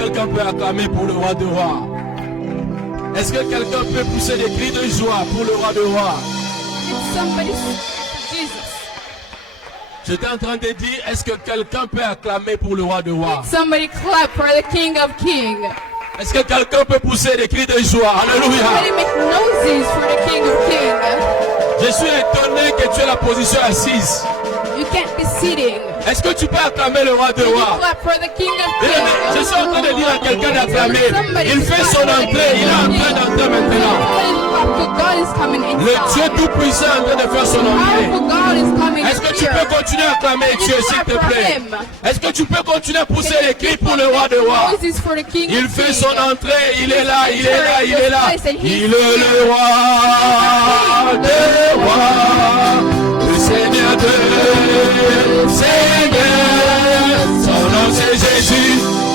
quelqu'un peut acclamer pour le roi de rois? Est-ce que quelqu'un peut pousser des cris de joie pour le roi de rois? J'étais en train de dire, est-ce que quelqu'un peut acclamer pour le roi de rois? Somebody clap for the King of Kings. Est-ce que quelqu'un peut pousser des cris de joie? Alléluia. Somebody make noises for the King of Kings. Je suis étonné que tu aies la position assise. You can't be sitting. Est-ce que tu peux acclamer le roi de rois? Clap for the King of Bien aimé, je Kings. suis en train de dire à quelqu'un d'acclamer. Il fait son entrée, il est en train d'entrer maintenant. God is coming Le inside. Dieu Tout-Puissant est en train de faire son entrée. Powerful God is coming Est-ce que tu here. peux continuer à acclamer Dieu, s'il te plaît? Est-ce que tu peux continuer à pousser les cris pour le roi de rois? Noises for the King Il of fait Kings. son entrée, il est là, il est là, il est là. Il est le roi des rois, le Seigneur des seigneurs. Son nom c'est Jésus,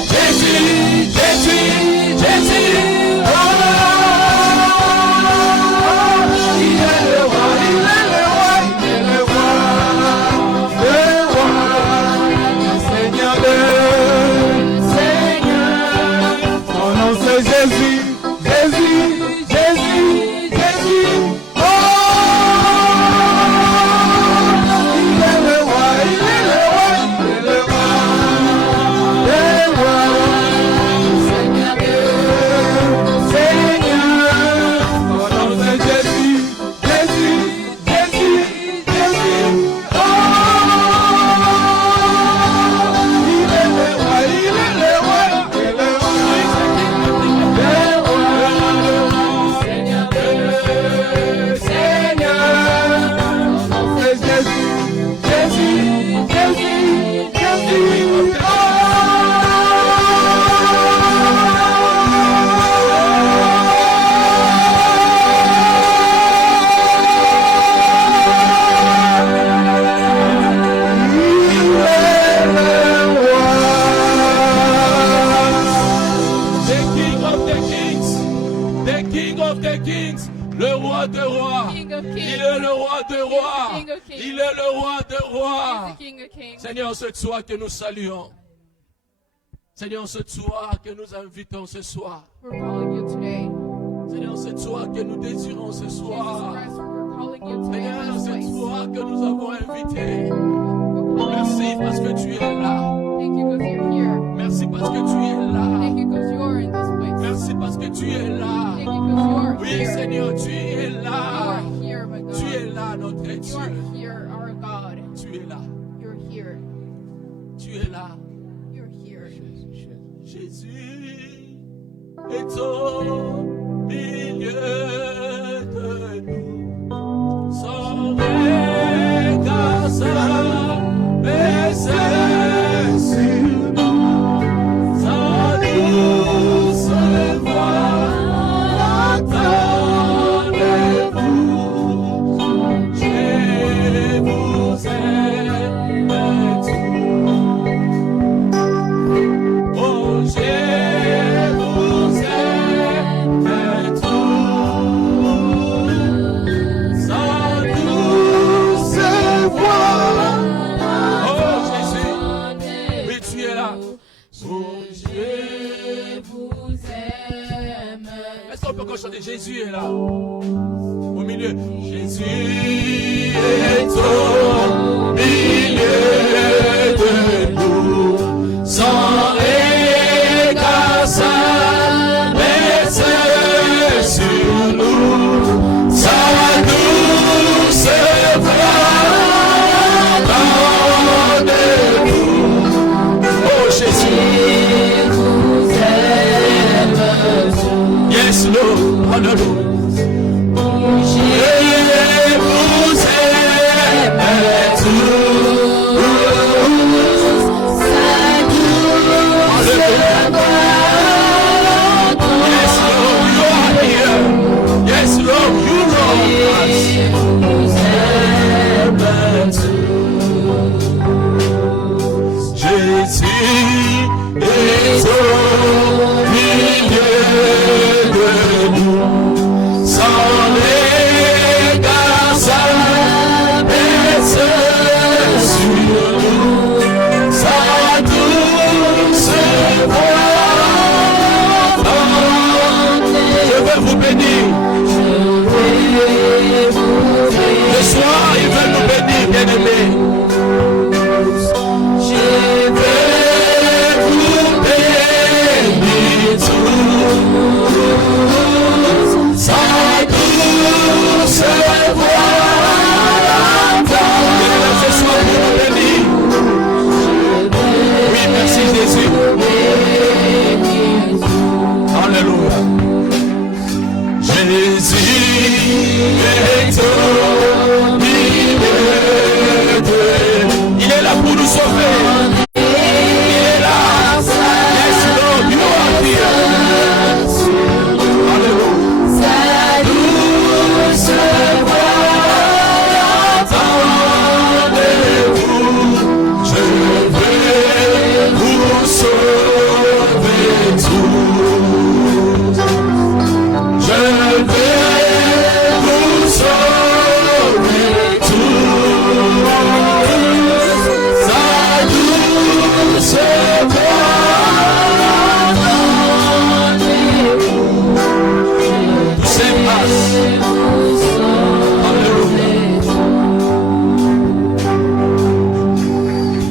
Jésus, Jésus, Jésus. Oh, il est le roi, il est le roi, il est le roi, le Seigneur des seigneurs. Son nom c'est Jésus, Jésus, Jésus, Jésus. Oh, il est le roi, il est le roi, il est le roi, le roi, Seigneur des seigneurs. Son nom c'est Jésus, Jésus, Jésus, Jésus. Oh, il est le roi, il est le roi, il est le roi, le roi, Seigneur des seigneurs. Son nom c'est Jésus, Jésus, Jésus, Jésus. Le roi de rois, King of Kings. il est le roi de rois, King of Kings. il est le roi de rois. The King of Kings. Seigneur, ce soir que nous saluons, Seigneur, ce soir que nous invitons ce soir, We're calling you today. Seigneur, ce soir que nous désirons ce Jesus soir, Christ, we're calling you today in Seigneur, this ce place. soir que nous avons invité. We're calling Merci you. parce que tu es là, Thank you because you're here. merci parce que tu es là, Thank you because you're in this place. merci parce que tu es là. Thank you because you are Oui, here. Seigneur, tu es You là, are here, my God. tu es là, notre You Dieu, are here, our God. tu es là, You're here. tu es là. You're here. Jésus est au milieu de nous. Son regard s'abaisse sur nous. Sa douce voix entendez-vous. Je vous aime tous. Oh, je vous aime tous. Sa douce voix. Oh, Jésus, oui, tu es là. Oh, je vous aime. Est-ce qu'on peut encore chanter? Jésus est là. Au milieu. Jésus est au milieu de nous. Son regard s'abaisse sur nous. Sa douce voix entendez-vous. Oh Jésus, vous aime. Yes, Lord, hallelujah. Je vous aime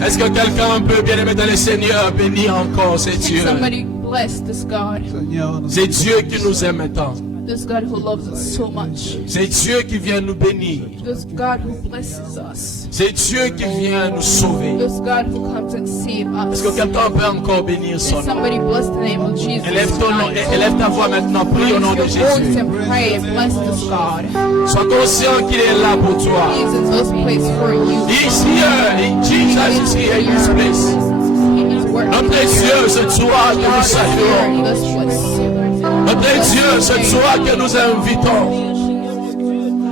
Est-ce que quelqu'un peut, bien aimé dans le Seigneur, bénir encore ces Can dieux? somebody bless this God? Seigneur, nous C'est Dieu qui nous aime tant. This God who loves us so much. C'est Dieu qui vient nous bénir. This God who blesses us. C'est Dieu qui vient nous sauver. This God who comes and saves Est-ce que us. quelqu'un peut encore bénir son Can nom? somebody bless the name of Jesus Élève ton nom, tonight? élève ta voix maintenant, prie au nom de Raise your voice Jésus. and pray and bless this God. Sois conscient qu'il est là pour toi. He is in this place for you. He's here. Jesus is here in this place. He is working Notre here. Dieu, c'est toi que nous God is here saluons. in this place. Notre Dieu, c'est toi que nous invitons.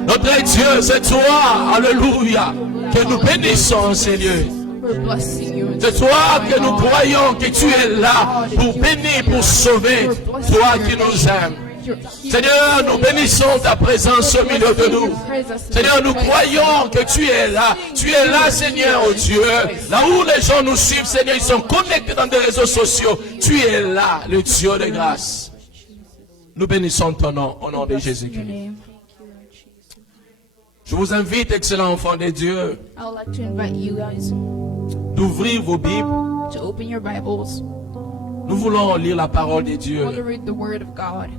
Notre Dieu, c'est toi, alléluia, que nous bénissons, Seigneur. We're blessing you. C'est toi que nous croyons que tu es là pour bénir, pour sauver. Toi qui nous aimes. Seigneur, nous bénissons ta présence au milieu de nous. Seigneur, nous croyons que tu es là. Tu es là, Seigneur, oh Dieu. Là où les gens nous suivent, Seigneur, ils sont connectés dans des réseaux sociaux. Tu es là, le Dieu de grâce. Nous bénissons ton nom, au nom de Jésus-Christ. Je vous invite, excellents enfants de Dieu, I would like to invite you guys d'ouvrir vos Bibles. to open your Bibles. Nous voulons lire la parole de I Dieu. want to read the Word of God.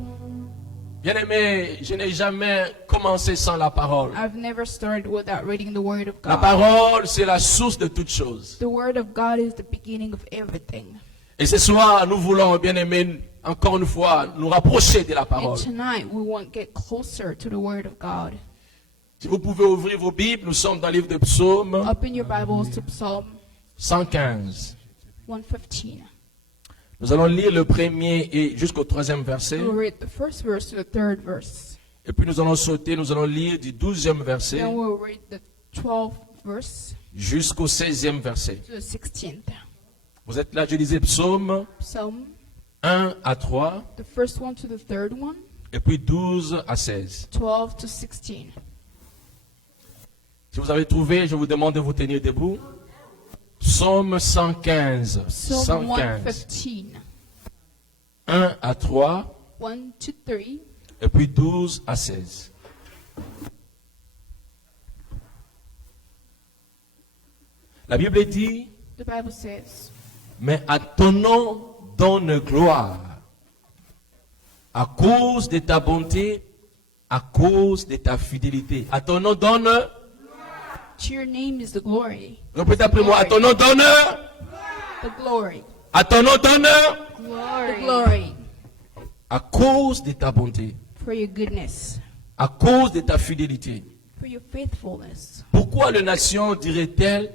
Bien-aimé, je n'ai jamais commencé sans la parole. I've never started without reading the Word of La God. parole, c'est la source de toutes choses. The Word of God is the beginning of everything. Et ce soir, nous voulons, bien-aimé, encore une fois, nous rapprocher de la And parole. tonight we want to get closer to the Word of God. Si vous pouvez ouvrir vos Bibles, nous sommes dans le livre de Psaume Open your Bibles to Psalm 115. 115. Nous allons lire le premier et jusqu'au troisième verset. We'll read the first verse to the third verse. Et puis nous allons sauter, nous allons lire du 12e verset Then we'll read the 12th verse jusqu'au 16e verset. to the 16th. Vous êtes là, je disais Psaume Psalm, 1 à 3 the first one to the third one, et puis 12 à 16. 12 to 16. Si vous avez trouvé, je vous demande de vous tenir debout. Psaume 115. Psalm 115. 115, 1 à 3 1 to 3, et puis 12 à 16. La Bible dit, the Bible says, mais à ton nom donne gloire, à cause de ta bonté, à cause de ta fidélité. À ton nom donne, to your name is the glory. répétez après moi, à ton nom donne, The glory. à ton nom donne, The glory à cause de ta bonté, for your goodness, à cause de ta fidélité. for your faithfulness. Pourquoi les nations diraient-elles,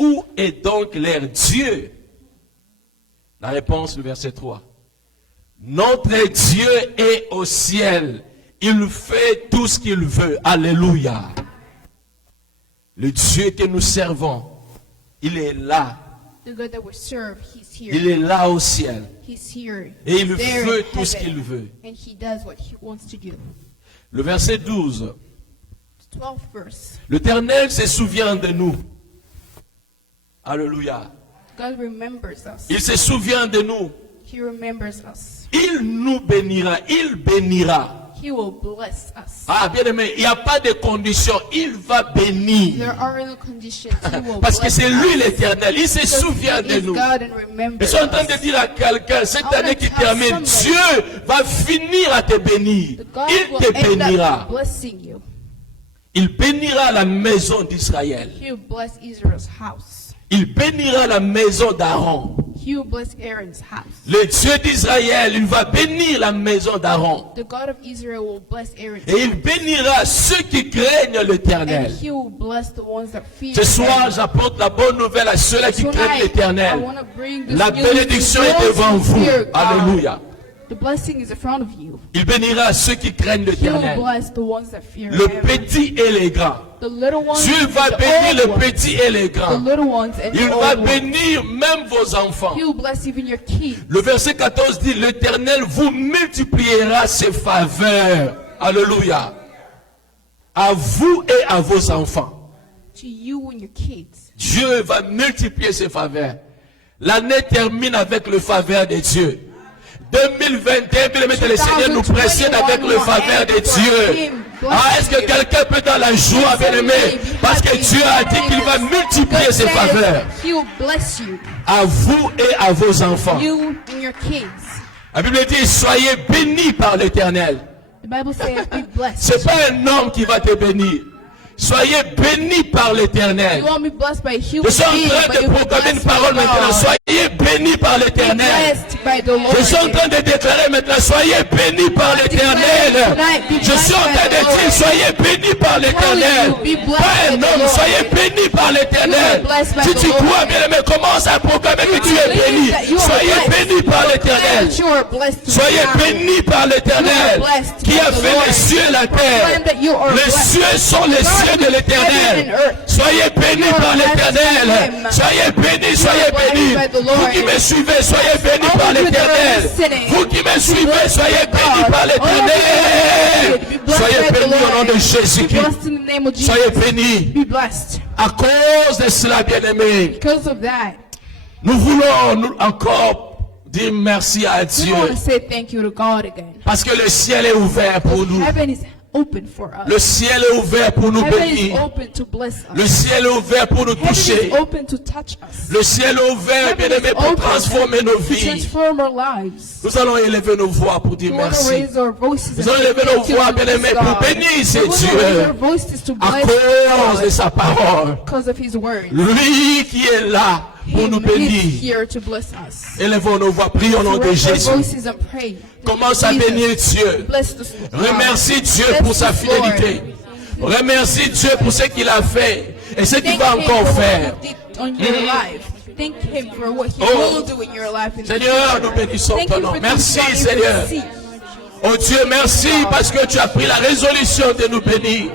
où est donc leur Dieu? La réponse, le verset 3. Notre Dieu est au ciel. Il fait tout ce qu'il veut. Alléluia. Le Dieu que nous servons, il est là. The God that we serve, He's Il here. est là au ciel. He's here. Et il He's there fait in tout ce heaven. qu'il veut. And He does what He wants to do. Le verset 12. 12th verse. L'Éternel se souvient de nous. Alléluia. God remembers us. Il se souvient de nous. He remembers us. Il nous bénira. Il bénira. He will bless us. Ah, bien aimé, il n'y a pas de condition. Il va bénir. There are no conditions. He will Parce que bless c'est lui us. l'Éternel. Il se Because souvient he de is nous. God and Je remembers suis en train de us. dire à quelqu'un, cette I wanna année qui tell termine, somebody. Dieu va finir à te bénir. The God Il will te end bénira. up blessing you. Il bénira la maison d'Israël. He will bless Israel's house. Il bénira la maison d'Aaron. He will bless Aaron's house. Le Dieu d'Israël, il va bénir la maison d'Aaron. The God of Israel will bless Aaron's Et il house. bénira ceux qui craignent And l'Éternel. He will bless the ones that fear Ce soir, Him. j'apporte la bonne nouvelle à ceux-là qui craignent Tonight, I l'Éternel. want to bring this La news to bénédiction est those devant who vous. fear God. Alléluia. The blessing is in front of you. Il bénira ceux qui craignent He will l'Éternel. bless the ones that fear Le Him. petit et les grands. The little ones Dieu and va the bénir old le ones. petit et les The grands. little ones and Il the va old ones. bénir même vos enfants. He will bless even your kids. Le verset 14 dit, l'Éternel vous multipliera ses faveurs. Alléluia. À vous et à vos enfants. To you and your kids. Dieu va multiplier ses faveurs. L'année termine avec le faveur de Dieu. 2021, bien aimé, le Seigneur nous précède avec le faveur de Dieu. Ah, est-ce que quelqu'un peut dans la joie, bien-aimé, parce que Dieu a dit qu'il va multiplier ses faveurs He will bless you, à vous et à vos enfants. you and your kids. La Bible dit, soyez bénis par l'Éternel. The Bible says, be blessed. C'est pas un homme qui va te bénir. Soyez bénis par l'Éternel. You won't be blessed by a Je human suis en being, train but de you'll be proclamer une blessed by parole maintenant. God. Soyez bénis par Be l'Éternel. blessed by the Lord. Je suis en train de déclarer maintenant, soyez bénis par l'Éternel. Je suis en train de dire, soyez bénis par l'Éternel. Pas un homme, soyez bénis par l'Éternel. Si tu crois, bien-aimé, commence à proclamer que tu es béni. Soyez bénis par l'Éternel. You are blessed to Soyez be bénis par l'Éternel qui a fait les cieux et la terre. Les cieux sont les cieux de l'Éternel. Soyez bénis par l'Éternel. Soyez bénis, soyez bénis. Vous qui me suivez, soyez bénis par l'Éternel. Vous qui me suivez, soyez bénis par l'Éternel. Soyez bénis au nom de Be Jésus-Christ. blessed in the name of Jesus. Soyez bénis. Be blessed. À cause de cela, bien-aimés, Because of that, nous voulons encore dire merci à we Dieu. want to say thank you to God again. Parce que le ciel est ouvert pour nous. Heaven is open for Le us. ciel est ouvert pour nous Heaven is bénir. open to bless Le us. ciel est ouvert pour nous Heaven toucher. is open to touch us. Le ciel est ouvert, bien aimé, pour transformer nos to vies. transform our lives. Nous allons élever nos voix pour dire We want to merci. raise our voices Nous and allons say élever nos thank you voix, to bien aimé, this pour God. bénir We ce want to raise Dieu our voices to à bless cause de God sa parole. because of His word. Lui qui est là pour nous Him is bénir. here to bless us. Élevons nos voix, prions au nom de Raise our Jésus. voices and pray. Commence à Jesus, bénir Dieu. bless us, God. Remercie Dieu Bless pour sa us, fidélité. Lord. Remercie Dieu pour ce qu'il a fait et ce qu'il Thank va Him encore for what faire. He did on your life. Thank Him for what He Oh. will do in your life in the Seigneur, future. nous bénissons Thank ton you nom. for Merci this Seigneur. seat. Oh Dieu, merci parce que tu as pris la résolution de nous bénir.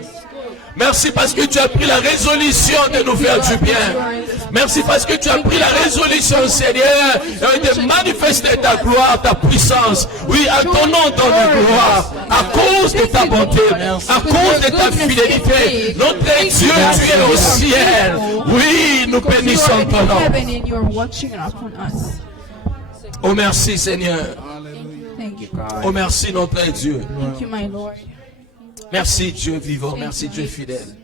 Merci parce que tu as pris la résolution de nous faire du bien. Merci parce que tu as pris la résolution, Seigneur, de manifester ta gloire, ta puissance. Oui, à ton nom, ton gloire. À cause de ta bonté, à cause de ta fidélité. Notre Dieu, tu es au ciel. Oui, nous You are bénissons in ton nom. heaven and you are watching upon us. Oh merci, Seigneur. Thank you, God. Oh merci, notre Dieu. Thank you, my Lord. Merci Dieu vivant, merci Dieu fidèle.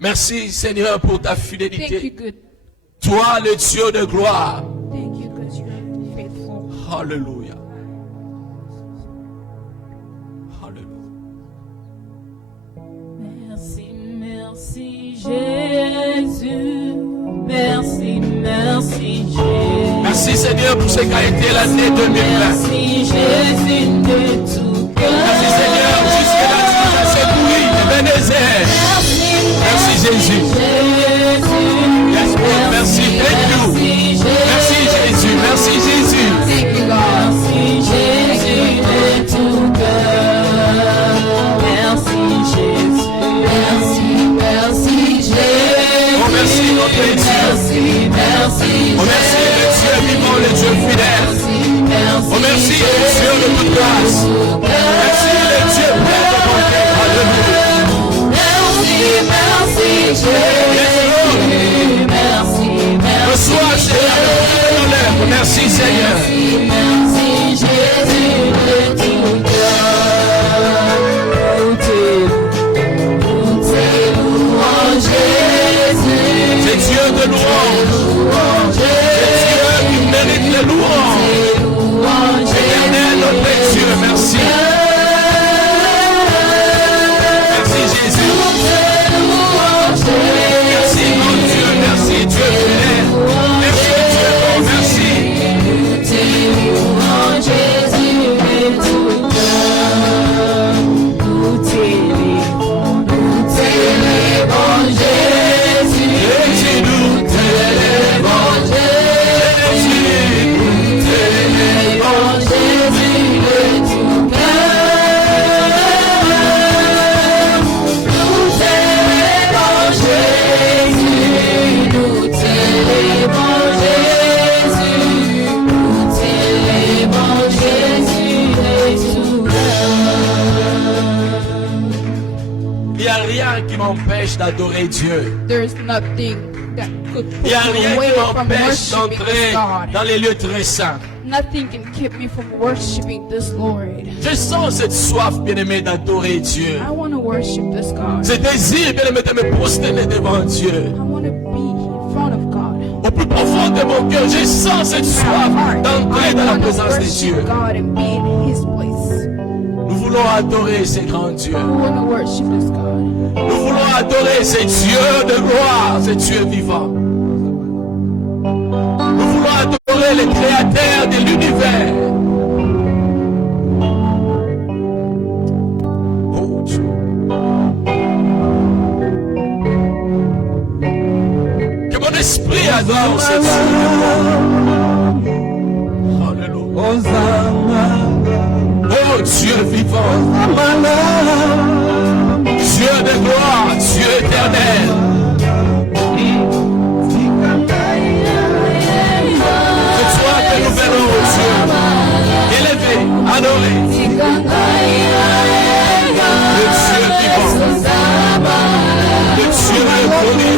Merci Seigneur pour ta Thank you, fidélité. good. Toi le Dieu de gloire. Thank you, because you're faithful. Alléluia. Alléluia. Merci, merci Jésus. Merci, merci Jésus. Merci Seigneur pour ce qu'a été l'année 2020. Merci Jésus de tout cœur. Merci Seigneur, jusque là tu nous as secourus, Ebenezer. Merci Jésus. Yes, Lord, merci, thank you. Merci Jésus, merci Jésus. Thank you, God. Merci Jésus de tout cœur. Merci Jésus. Merci, merci Jésus. Oh merci notre Dieu. Merci, merci Oh merci le Dieu vivant, le Dieu fidèle. Oh merci le Dieu de toute grâce. Merci le Dieu plein de bonté. Alléluia. Merci Jésus. Merci, Reçois Seigneur l'honneur. Merci Seigneur. merci Jésus de tout cœur. Tout est louange Jésus. C'est Dieu de louange. C'est Dieu qui mérite les louanges. Éternel notre Dieu, merci. Merci Jésus. Merci mon Dieu, merci Dieu fidèle. Merci Dieu bon, merci. Tout est louange Jésus de tout cœur. Tout est bon Jésus. Jésus nous Bon Jésus. Bon Jésus de tout cœur. Tout est bon Jésus. Tout est bon Jésus. Tout est bon Jésus de tout cœur. Il n'y a rien qui m'empêche d'adorer Dieu. There's nothing that could Il n'y a put you rien away qui from m'empêche worshiping d'entrer God. dans les lieux très saints. Nothing can keep me from worshiping this Lord. Je sens cette soif, bien-aimé, d'adorer Dieu. I want to worship this God. Ce désir, bien-aimé, de me prosterner devant Dieu. I want to be in front of God. Au plus profond de mon cœur, je sens cette soif d'entrer dans la présence de Dieu. God and be in His place. Nous voulons adorer ce grand Dieu. We want to worship this God. Nous voulons adorer ce Dieu de gloire, ce Dieu vivant. Nous voulons adorer le Créateur de l'univers. Oh Dieu. Que mon esprit adore ce Dieu. Alléluia. Oh Dieu vivant. Dieu de gloire, Dieu éternel. C'est toi que nous verrons, Dieu. Élevé, adoré. Le Dieu vivant. Le Dieu reconnu.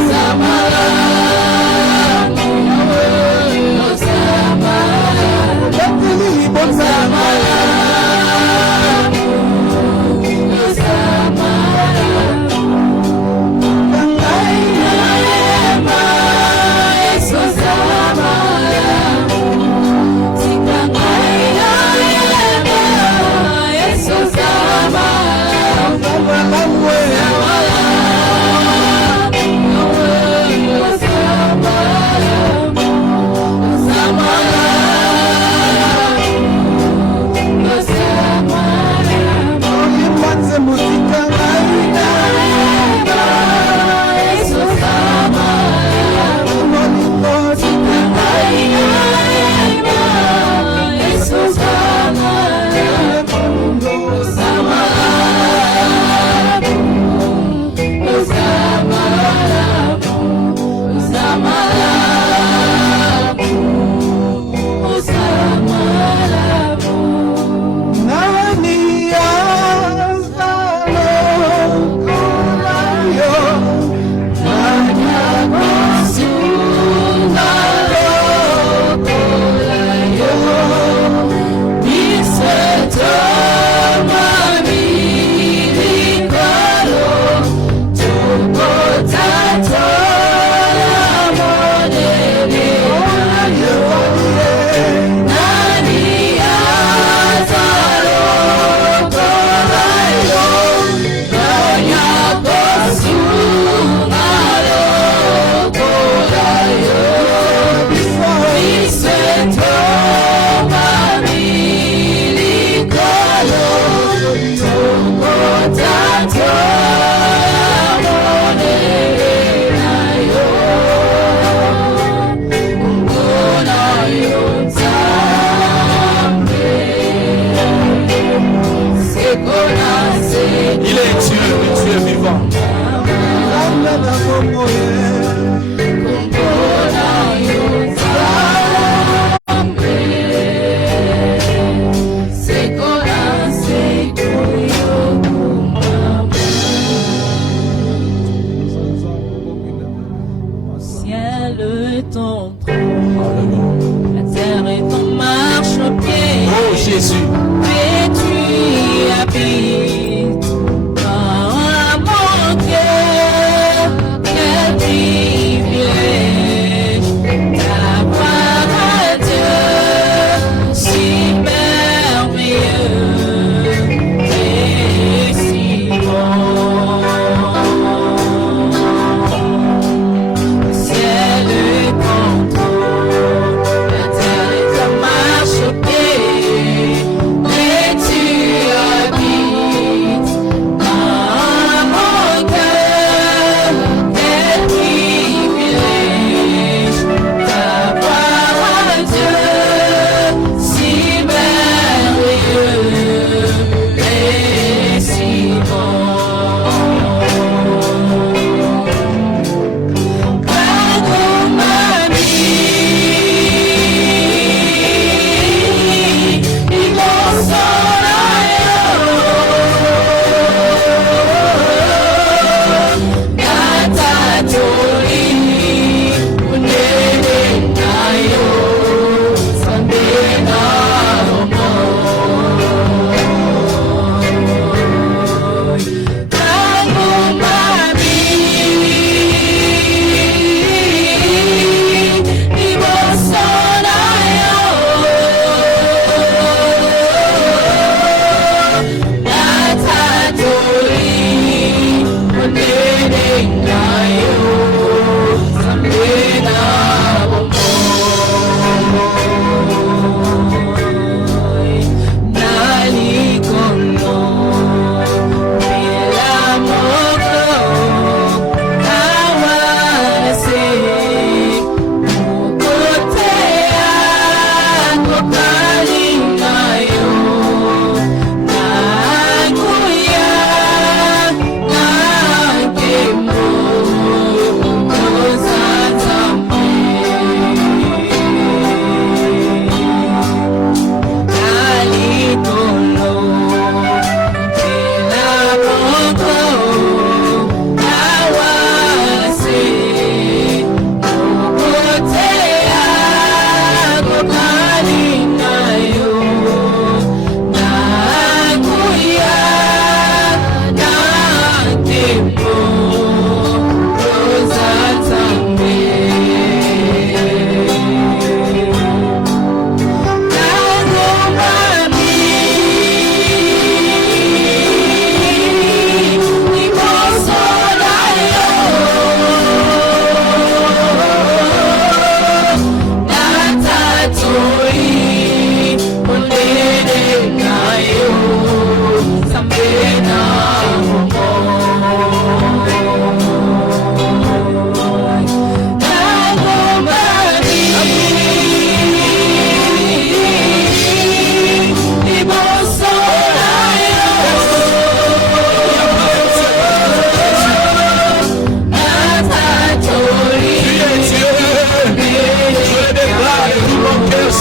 Tu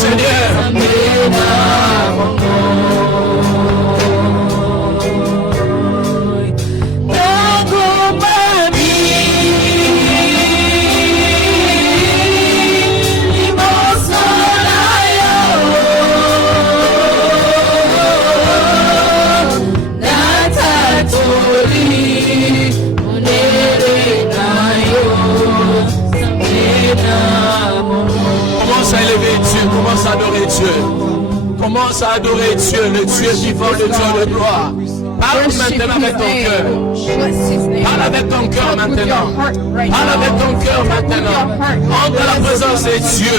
Seigneur. Commence à élever Dieu, commence à adorer Dieu. Commence à adorer Dieu, le Dieu vivant, le Dieu de gloire. Parle maintenant avec ton cœur. Parle avec ton cœur maintenant. Parle avec ton cœur maintenant. Entre dans la présence de Dieu.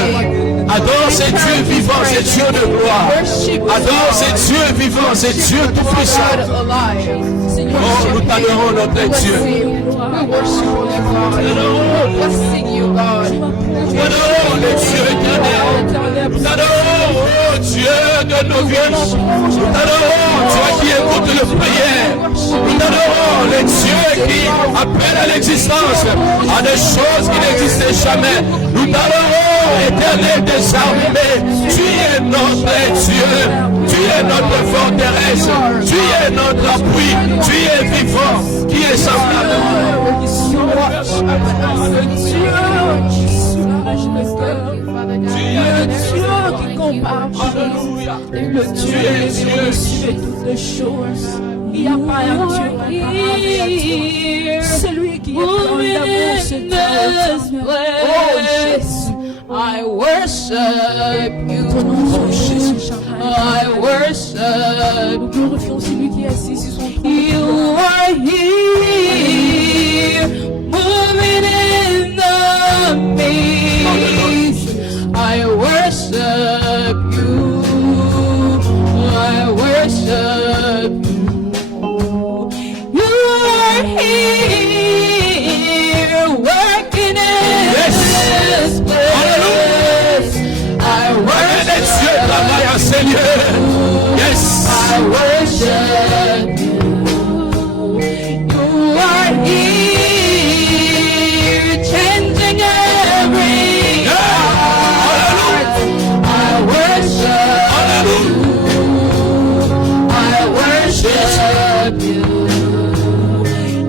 Adore ce Dieu vivant, ce Dieu de gloire. Adore ce Dieu vivant, ce Dieu tout puissant. Oh, nous t'adorons notre Dieu. Nous adorons le Dieu éternel. Nous t'adorons, oh Dieu de nos vies. Nous t'adorons, Dieu qui écoute le prière. Nous t'adorons, le Dieu qui appelle à l'existence à des choses qui n'existaient jamais. Nous t'adorons, éternel des armées. Tu es notre Dieu. Tu es notre forteresse. Tu es notre appui. Tu es vivant. Qui est semblable. Tu es le Dieu qui compare. Le Dieu qui reçoit toutes les choses. Il n'y a pas un Dieu comparable. Celui qui est dans l'amour, c'est Dieu. Oh Jésus. I worship you. I worship. Nous glorifions celui qui est assis sur son trône. You are here, moving in the midst. I worship you. I worship you. You are here, working in this place. I worship you. Seigneur. Yes. I worship you. You are here, changing every heart. I worship you. I worship you.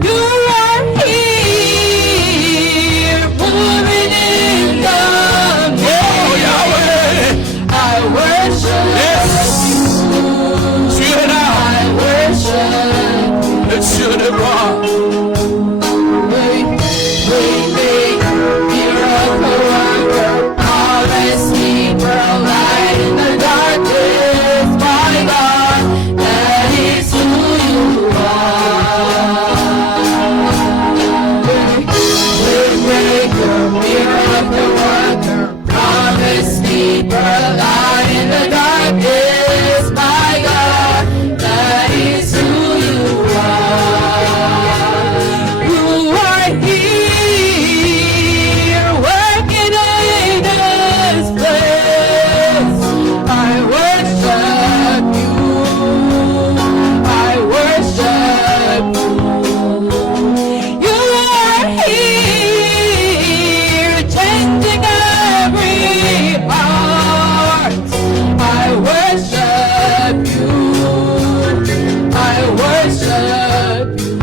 You are here, moving in the midst. Oh Yahweh. I worship Yes. Tu es là. I worship Le Dieu de gloire. miracle worker, promise keeper, light in the darkness, my God, that is who you are. Waymaker, miracle worker, promise keeper, light in the darkness, my God, that is who you are. You are here, working in this place. I worship you. I worship you. You are here, changing every heart. I worship you. I worship you.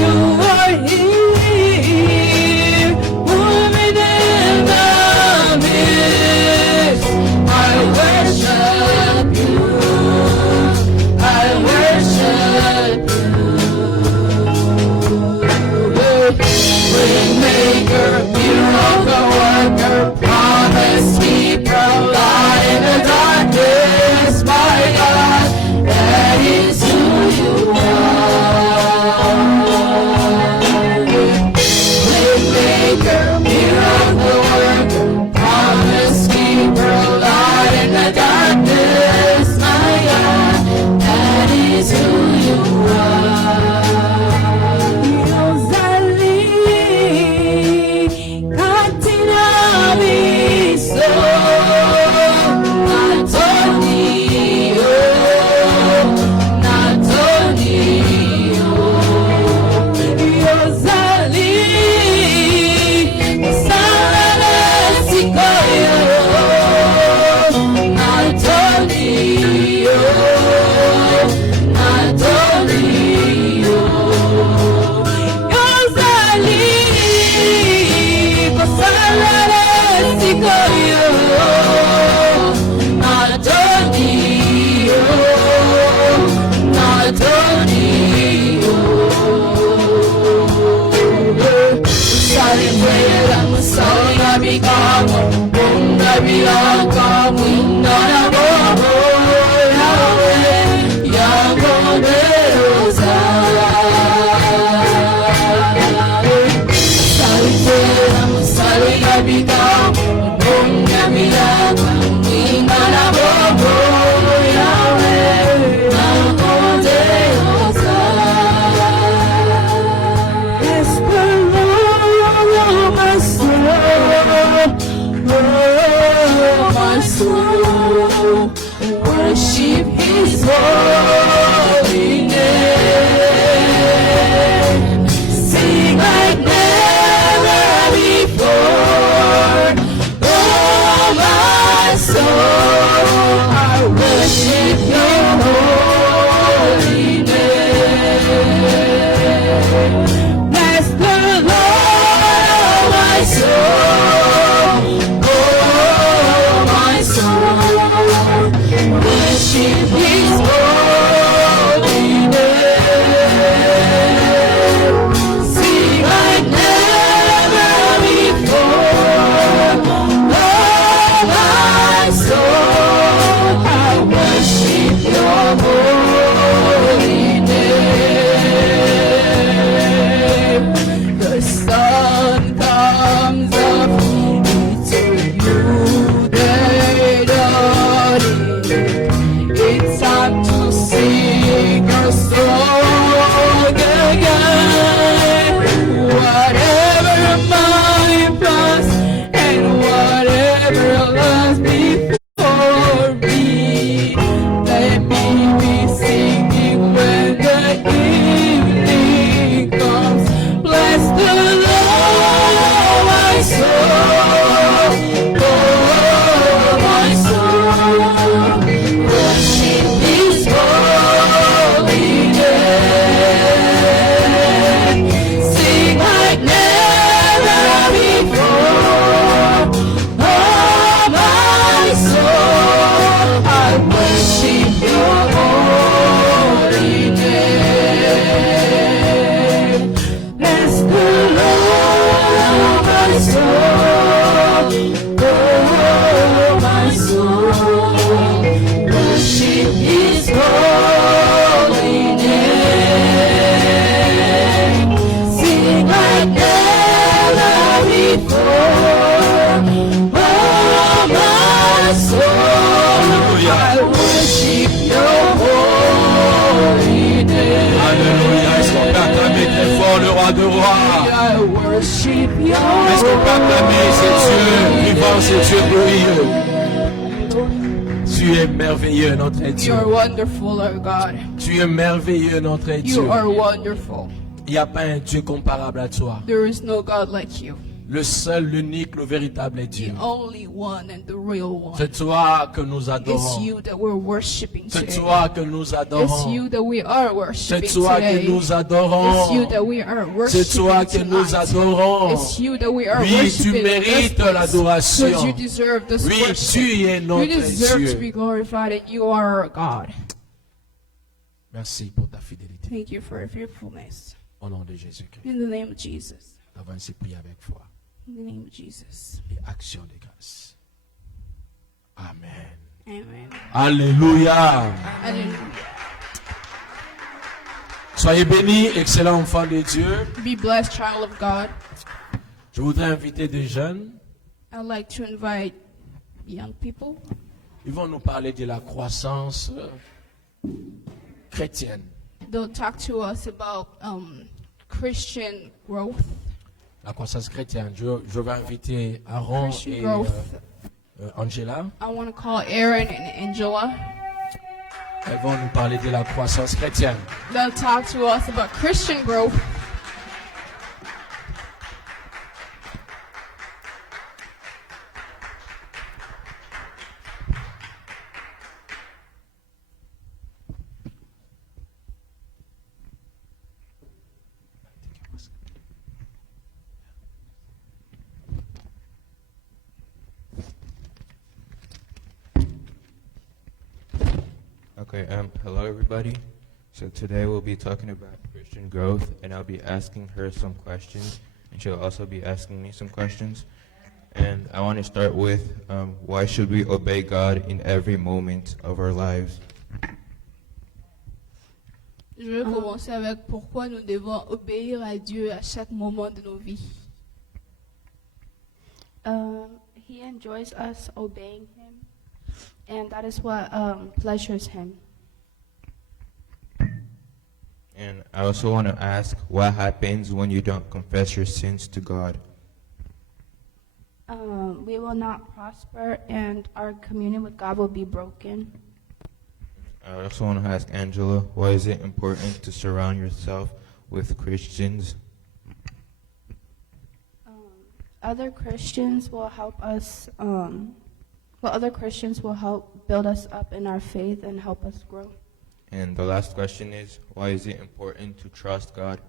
You are here, moving in the midst. I worship you. I worship you. Waymaker, miracle worker, promise keeper, light in the darkness, my God, that is who you are. Waymaker, miracle worker, promise keeper, light in the darkness, my God, that is who you are. Oh Worship His holy name. Sing like never before. Oh, my soul, I worship Your holy name. Bless the Lord, oh, my soul. Oh, my soul. Worship His holy name. Sing like never before. Oh, my soul, I worship Your holy name. The sun comes up, it's a new day dawning. It's time to sing our song again. Whatever might pass and whatever lies before me, let me be singing when the evening comes. Bless the Lord, oh, my soul. Oh, my soul. Worship His holy name. Sing like never before. Oh, my soul, I worship Your holy name. Bless the Lord, my soul. Oh, my soul. Worship His holy name. Sing like never before. Oh, my soul, I worship Your holy name. Alléluia. Est-ce qu'on peut acclamer très fort le roi de rois? I worship Your Est-ce qu'on peut acclamer ces dieux vivants, ces dieux glorieux? Tu es merveilleux, notre You Dieu. are wonderful, our God. Tu es merveilleux, notre Dieu. You are wonderful. Il n'y a pas un Dieu comparable à toi. There is no God like You. Le seul, l'unique, le véritable est Dieu. The only one and the real one. C'est toi que nous It's adorons. You that we're worshiping C'est today. toi que nous It's adorons. You that we are C'est worshiping toi que today. nous It's You adorons. that we are C'est toi worshiping que nous tonight. adorons. It's You that we are Oui, tu worshiping in this mérites place. l'adoration. Because You deserve this Oui, worship. tu es You notre deserve to be Dieu. glorified, and You are our God. Merci pour ta fidélité. Thank You for Your faithfulness. Au nom de Jésus-Christ. In the name of Jesus. Nous avons ainsi prié avec foi In the name of Jesus. et action de grâce. Amen. Amen. Alléluia. Hallelujah. Soyez bénis, excellents enfants de Dieu. Be blessed, child of God. Je voudrais inviter des jeunes. I'd like to invite young people. Ils vont nous parler de la croissance chrétienne. They'll talk to us about Christian growth. La croissance chrétienne. Je vais inviter Aaron Christian et growth. Angela. I want to call Aaron and Angela. Elles vont nous parler de la croissance chrétienne. They'll talk to us about Christian growth. Okay, hello everybody. So today we'll be talking about Christian growth, and I'll be asking her some questions, and she'll also be asking me some questions. And I want to start with why should we obey God in every moment of our lives? Je veux commencer avec pourquoi nous devons obéir à Dieu à chaque moment de nos vies. He enjoys us obeying him, and that is what pleasures him. And I also want to ask what happens when you don't confess your sins to God? We will not prosper, and our communion with God will be broken. I also want to ask Angela, why is it important to surround yourself with Christians? Other Christians will help us. Other Christians will help build us up in our faith and help us grow. And the last question is, why is it important to trust God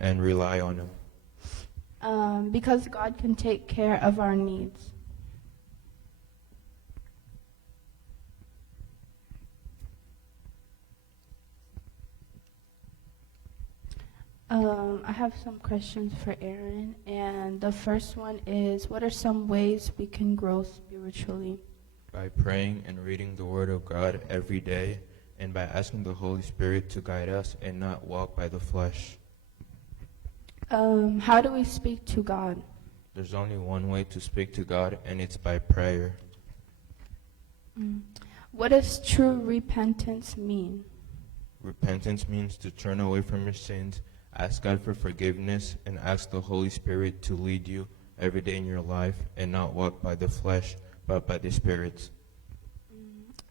and rely on Him? Because God can take care of our needs. I have some questions for Aaron, and the first one is, what are some ways we can grow spiritually? By praying and reading the Word of God every day, and by asking the Holy Spirit to guide us and not walk by the flesh. How do we speak to God? There's only one way to speak to God, and it's by prayer. What does true repentance mean? Repentance means to turn away from your sins, ask God for forgiveness, and ask the Holy Spirit to lead you every day in your life and not walk by the flesh, but by the Spirit.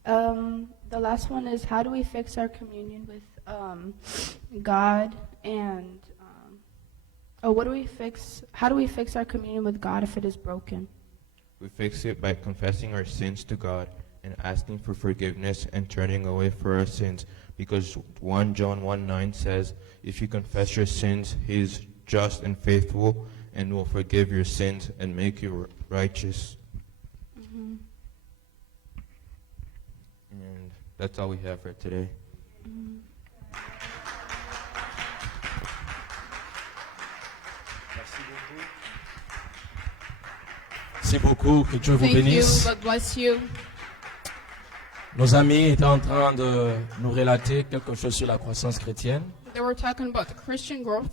The last one is, how do we fix our communion with God, and how do we fix our communion with God if it is broken? We fix it by confessing our sins to God and asking for forgiveness and turning away from our sins, because 1 John 1:9 says, if you confess your sins, He is just and faithful and will forgive your sins and make you righteous. And that's all we have for today. Merci beaucoup, que Dieu vous Thank you. bénisse. God bless you. Nos amis étaient en train de nous relater quelque chose sur la croissance chrétienne. They were talking about the Christian growth.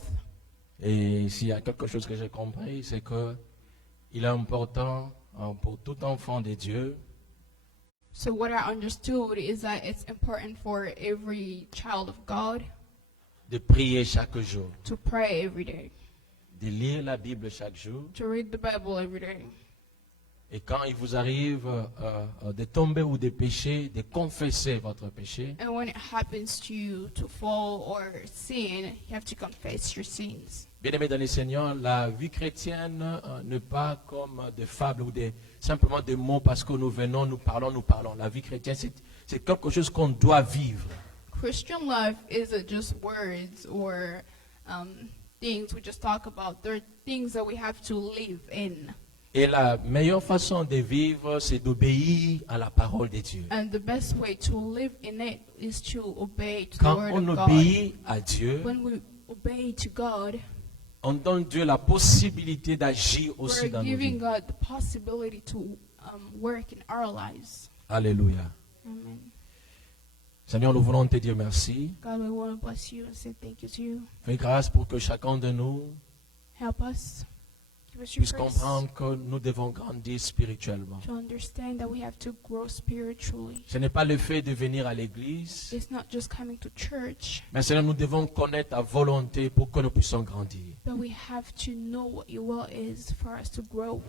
Et s'il y a quelque chose que j'ai compris, c'est que il est important pour tout enfant de Dieu So what I understood is that it's important for every child of God de prier chaque jour, to pray every day, de lire la Bible chaque jour. to read the Bible every day. Et quand il vous arrive de tomber ou de pécher, de confesser votre péché. And when it happens to you to fall or sin, you have to confess your sins. Bien-aimés dans le Seigneur, la vie chrétienne n'est pas comme des fables ou simplement des mots parce que nous venons, nous parlons. La vie chrétienne, c'est quelque chose qu'on doit vivre. Christian life isn't just words or things we just talk about. They're things that we have to live in. Et la meilleure façon de vivre, c'est d'obéir à la parole de Dieu. And the best way to live in it is to obey to the Quand word on of obéit God. à Dieu, When we obey to God, on donne Dieu la possibilité d'agir aussi we're dans nos giving vies. God the possibility to work in our lives. Alléluia. Amen. Seigneur, nous voulons te dire merci. God, we want to bless you and say thank you to you. Fais grâce pour que chacun de nous Help us. Give us your puisse grace comprendre que nous devons grandir spirituellement. to understand that we have to grow spiritually. Ce n'est pas le fait de venir à l'église, It's not just coming to church, mais Seigneur, nous devons connaître ta volonté pour que nous puissions grandir. but we have to know what your will is for us to grow.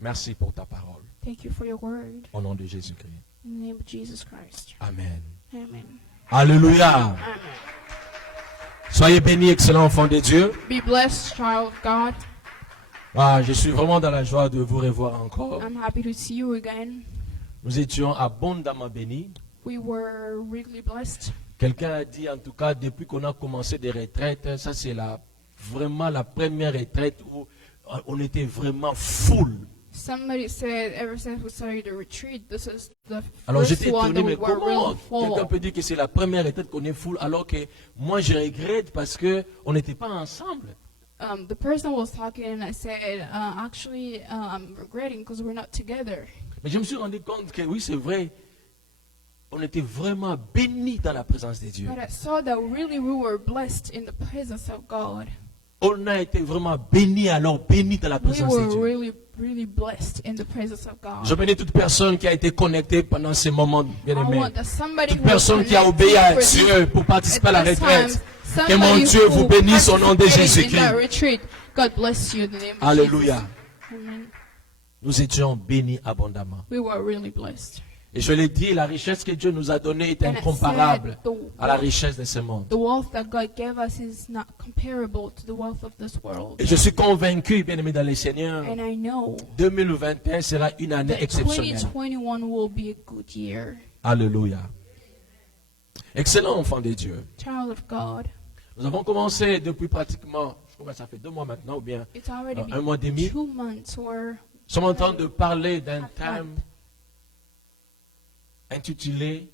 Merci pour ta parole. Thank you for your word. Au nom de Jésus-Christ. In the name of Jesus Christ. Amen. Amen. Alléluia. Soyez bénis, excellents enfants de Dieu. Be blessed, child of God. Je suis vraiment dans la joie de vous revoir encore. I'm happy to see you again. Nous étions abondamment bénis. We were really blessed. Quelqu'un a dit, en tout cas, depuis qu'on a commencé des retraites, ça c'est vraiment la première retraite où on était vraiment full. Somebody said ever since we started the retreat, this is the Alors first j'étais one étonné, that we mais were comment really full. quelqu'un peut dire que c'est la première retraite qu'on est full alors que moi je regrette parce qu'on n'était pas ensemble. the person was talking and I said, actually, I'm regretting because we're not together. Mais je me suis rendu compte que oui, c'est vrai. On était vraiment bénis dans la présence de Dieu. But I saw that really we were blessed in the presence of God. On a été vraiment bénis, alors bénis dans la We présence de were Dieu. really blessed in the presence of God. Je bénis toute personne qui a été connectée pendant ces moments I bien-aimés. want that somebody Toute who was personne qui a obéi à connected for Dieu pour participer à la at this time, retraite. Que mon somebody Dieu vous who bénisse au nom de participated in that Jésus-Christ. retreat. God bless you in the name of Alléluia. Jesus. Amen. Nous étions bénis abondamment. We were really blessed. Et je l'ai dit, la richesse que Dieu nous a donnée est And I incomparable said, à la richesse de ce monde. The wealth that God gave us is not comparable to the wealth of this world. Et je suis convaincu, bien-aimés dans le Seigneur, And I know 2021 sera une année that exceptionnelle. 2021 will be a good year. Alléluia. Excellent enfant de Dieu. Child of God. Nous avons commencé depuis pratiquement, je crois que ça fait 2 mois maintenant, ou bien It's already un mois et been demi. 2 months where Nous sommes en train de parler d'un I've thème intitulé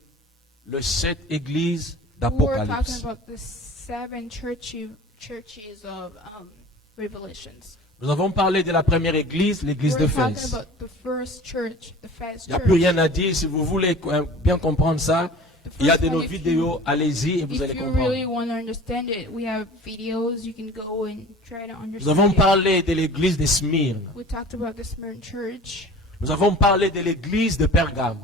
Le 7 églises we were talking d'Apocalypse. about the 7 churches of Revelations. Nous avons parlé de la première église, l'église We're talking d'Éphèse. about the first church, the first Il n'y a church. plus rien à dire. Si vous voulez bien comprendre ça, il y a de nos If you- vidéos. Allez-y et vous allez If you really comprendre. want to understand it, we have videos. You can go and try to Nous understand avons it. parlé de l'église de Smyrne. We talked about the Smyrna church. Nous avons parlé de l'église de Pergame.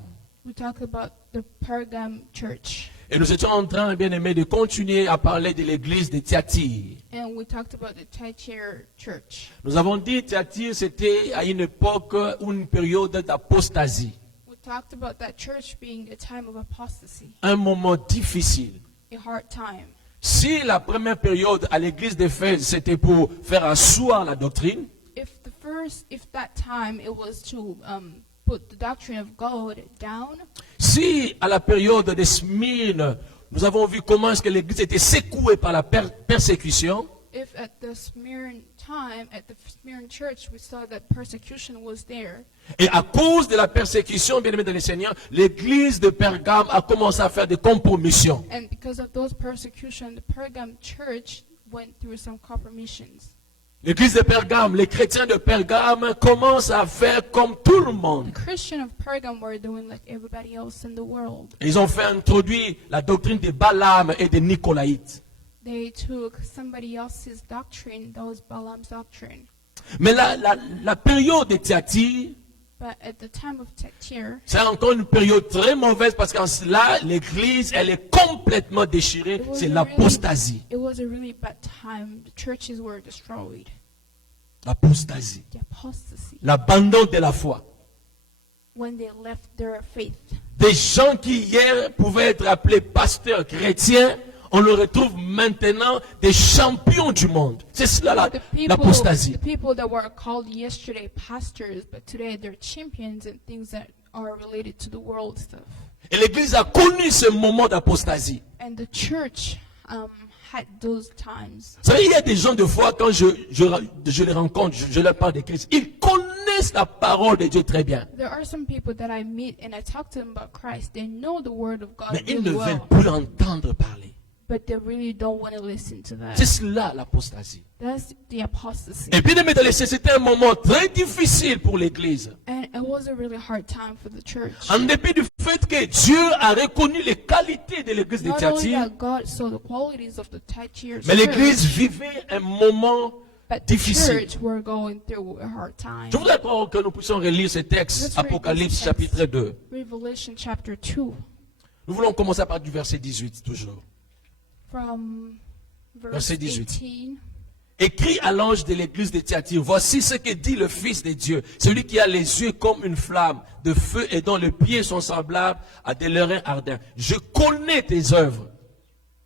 We talked about the Pergam church. Et nous étions en train, bien aimé, de continuer à parler de l'église de Thyatire. And we talked about the Thyatira church. Nous avons dit Thyatire, c'était à une époque ou une période d'apostasie. We talked about that church being a time of apostasy, Un moment difficile. a hard time. Si la première période à l'église d'Éphèse, c'était pour faire asseoir la doctrine, If that time it was to put the doctrine of God down, si à la période de Smyrne, nous avons vu comment est-ce que l'église était secouée par la persécution, if at the Smyrna time, at the Smyrna church, we saw that persecution was there, et à cause de la persécution, bien aimé dans le Seigneur, l'église de Pergame a commencé à faire des compromissions. and because of those persecution, the Pergam church went through some compromisions. L'église de Pergame, les chrétiens de Pergame commencent à faire comme tout le monde. The Christians of Pergam were doing like everybody else in the world. Ils ont fait introduire la doctrine de Balaam et des Nicolaïtes. They took somebody else's doctrine, that was Balaam's doctrine. Mais la période de Thyatire, But at the time of Thyatira, c'est encore une période très mauvaise parce qu'en cela, l'église, elle est complètement déchirée. C'est l'apostasie. it was a really bad time. The churches were destroyed. L'apostasie. The apostasy. L'abandon de la foi. When they left their faith. Des gens qui hier pouvaient être appelés pasteurs chrétiens, on le retrouve maintenant des champions du monde. C'est cela l'apostasie. The people that were called yesterday pastors, but today they're champions in things that are related to the world stuff. Et l'église a connu ce moment d'apostasie. And the church had those times. Vous savez, il y a des gens de foi, quand je les rencontre, je leur parle de Christ, ils connaissent la parole de Dieu très bien. There are some people that I meet and I talk to them about Christ. They know the word of God Mais ils really ne well, veulent plus entendre parler. but they really don't want to listen to that. C'est cela l'apostasie. That's the apostasy. Et bien, c'était un moment très difficile pour l'église. And it was a really hard time for the church. En dépit du fait que Dieu a reconnu les qualités de l'église de Not only Thyatire, that God saw the qualities of the Thyatira mais l'église church, vivait un moment but the difficile. church were going through a hard time. Je voudrais que nous puissions relire ce texte, Let's read Apocalypse this text. chapitre 2. Revelation chapter 2, Nous voulons commencer par du verset 18 toujours. from verse Verset 18. 18. Écrit à l'ange de l'église de Thyatire, voici ce que dit le Fils de Dieu, celui qui a les yeux comme une flamme de feu et dont les pieds sont semblables à des lérins ardents. Je connais tes œuvres,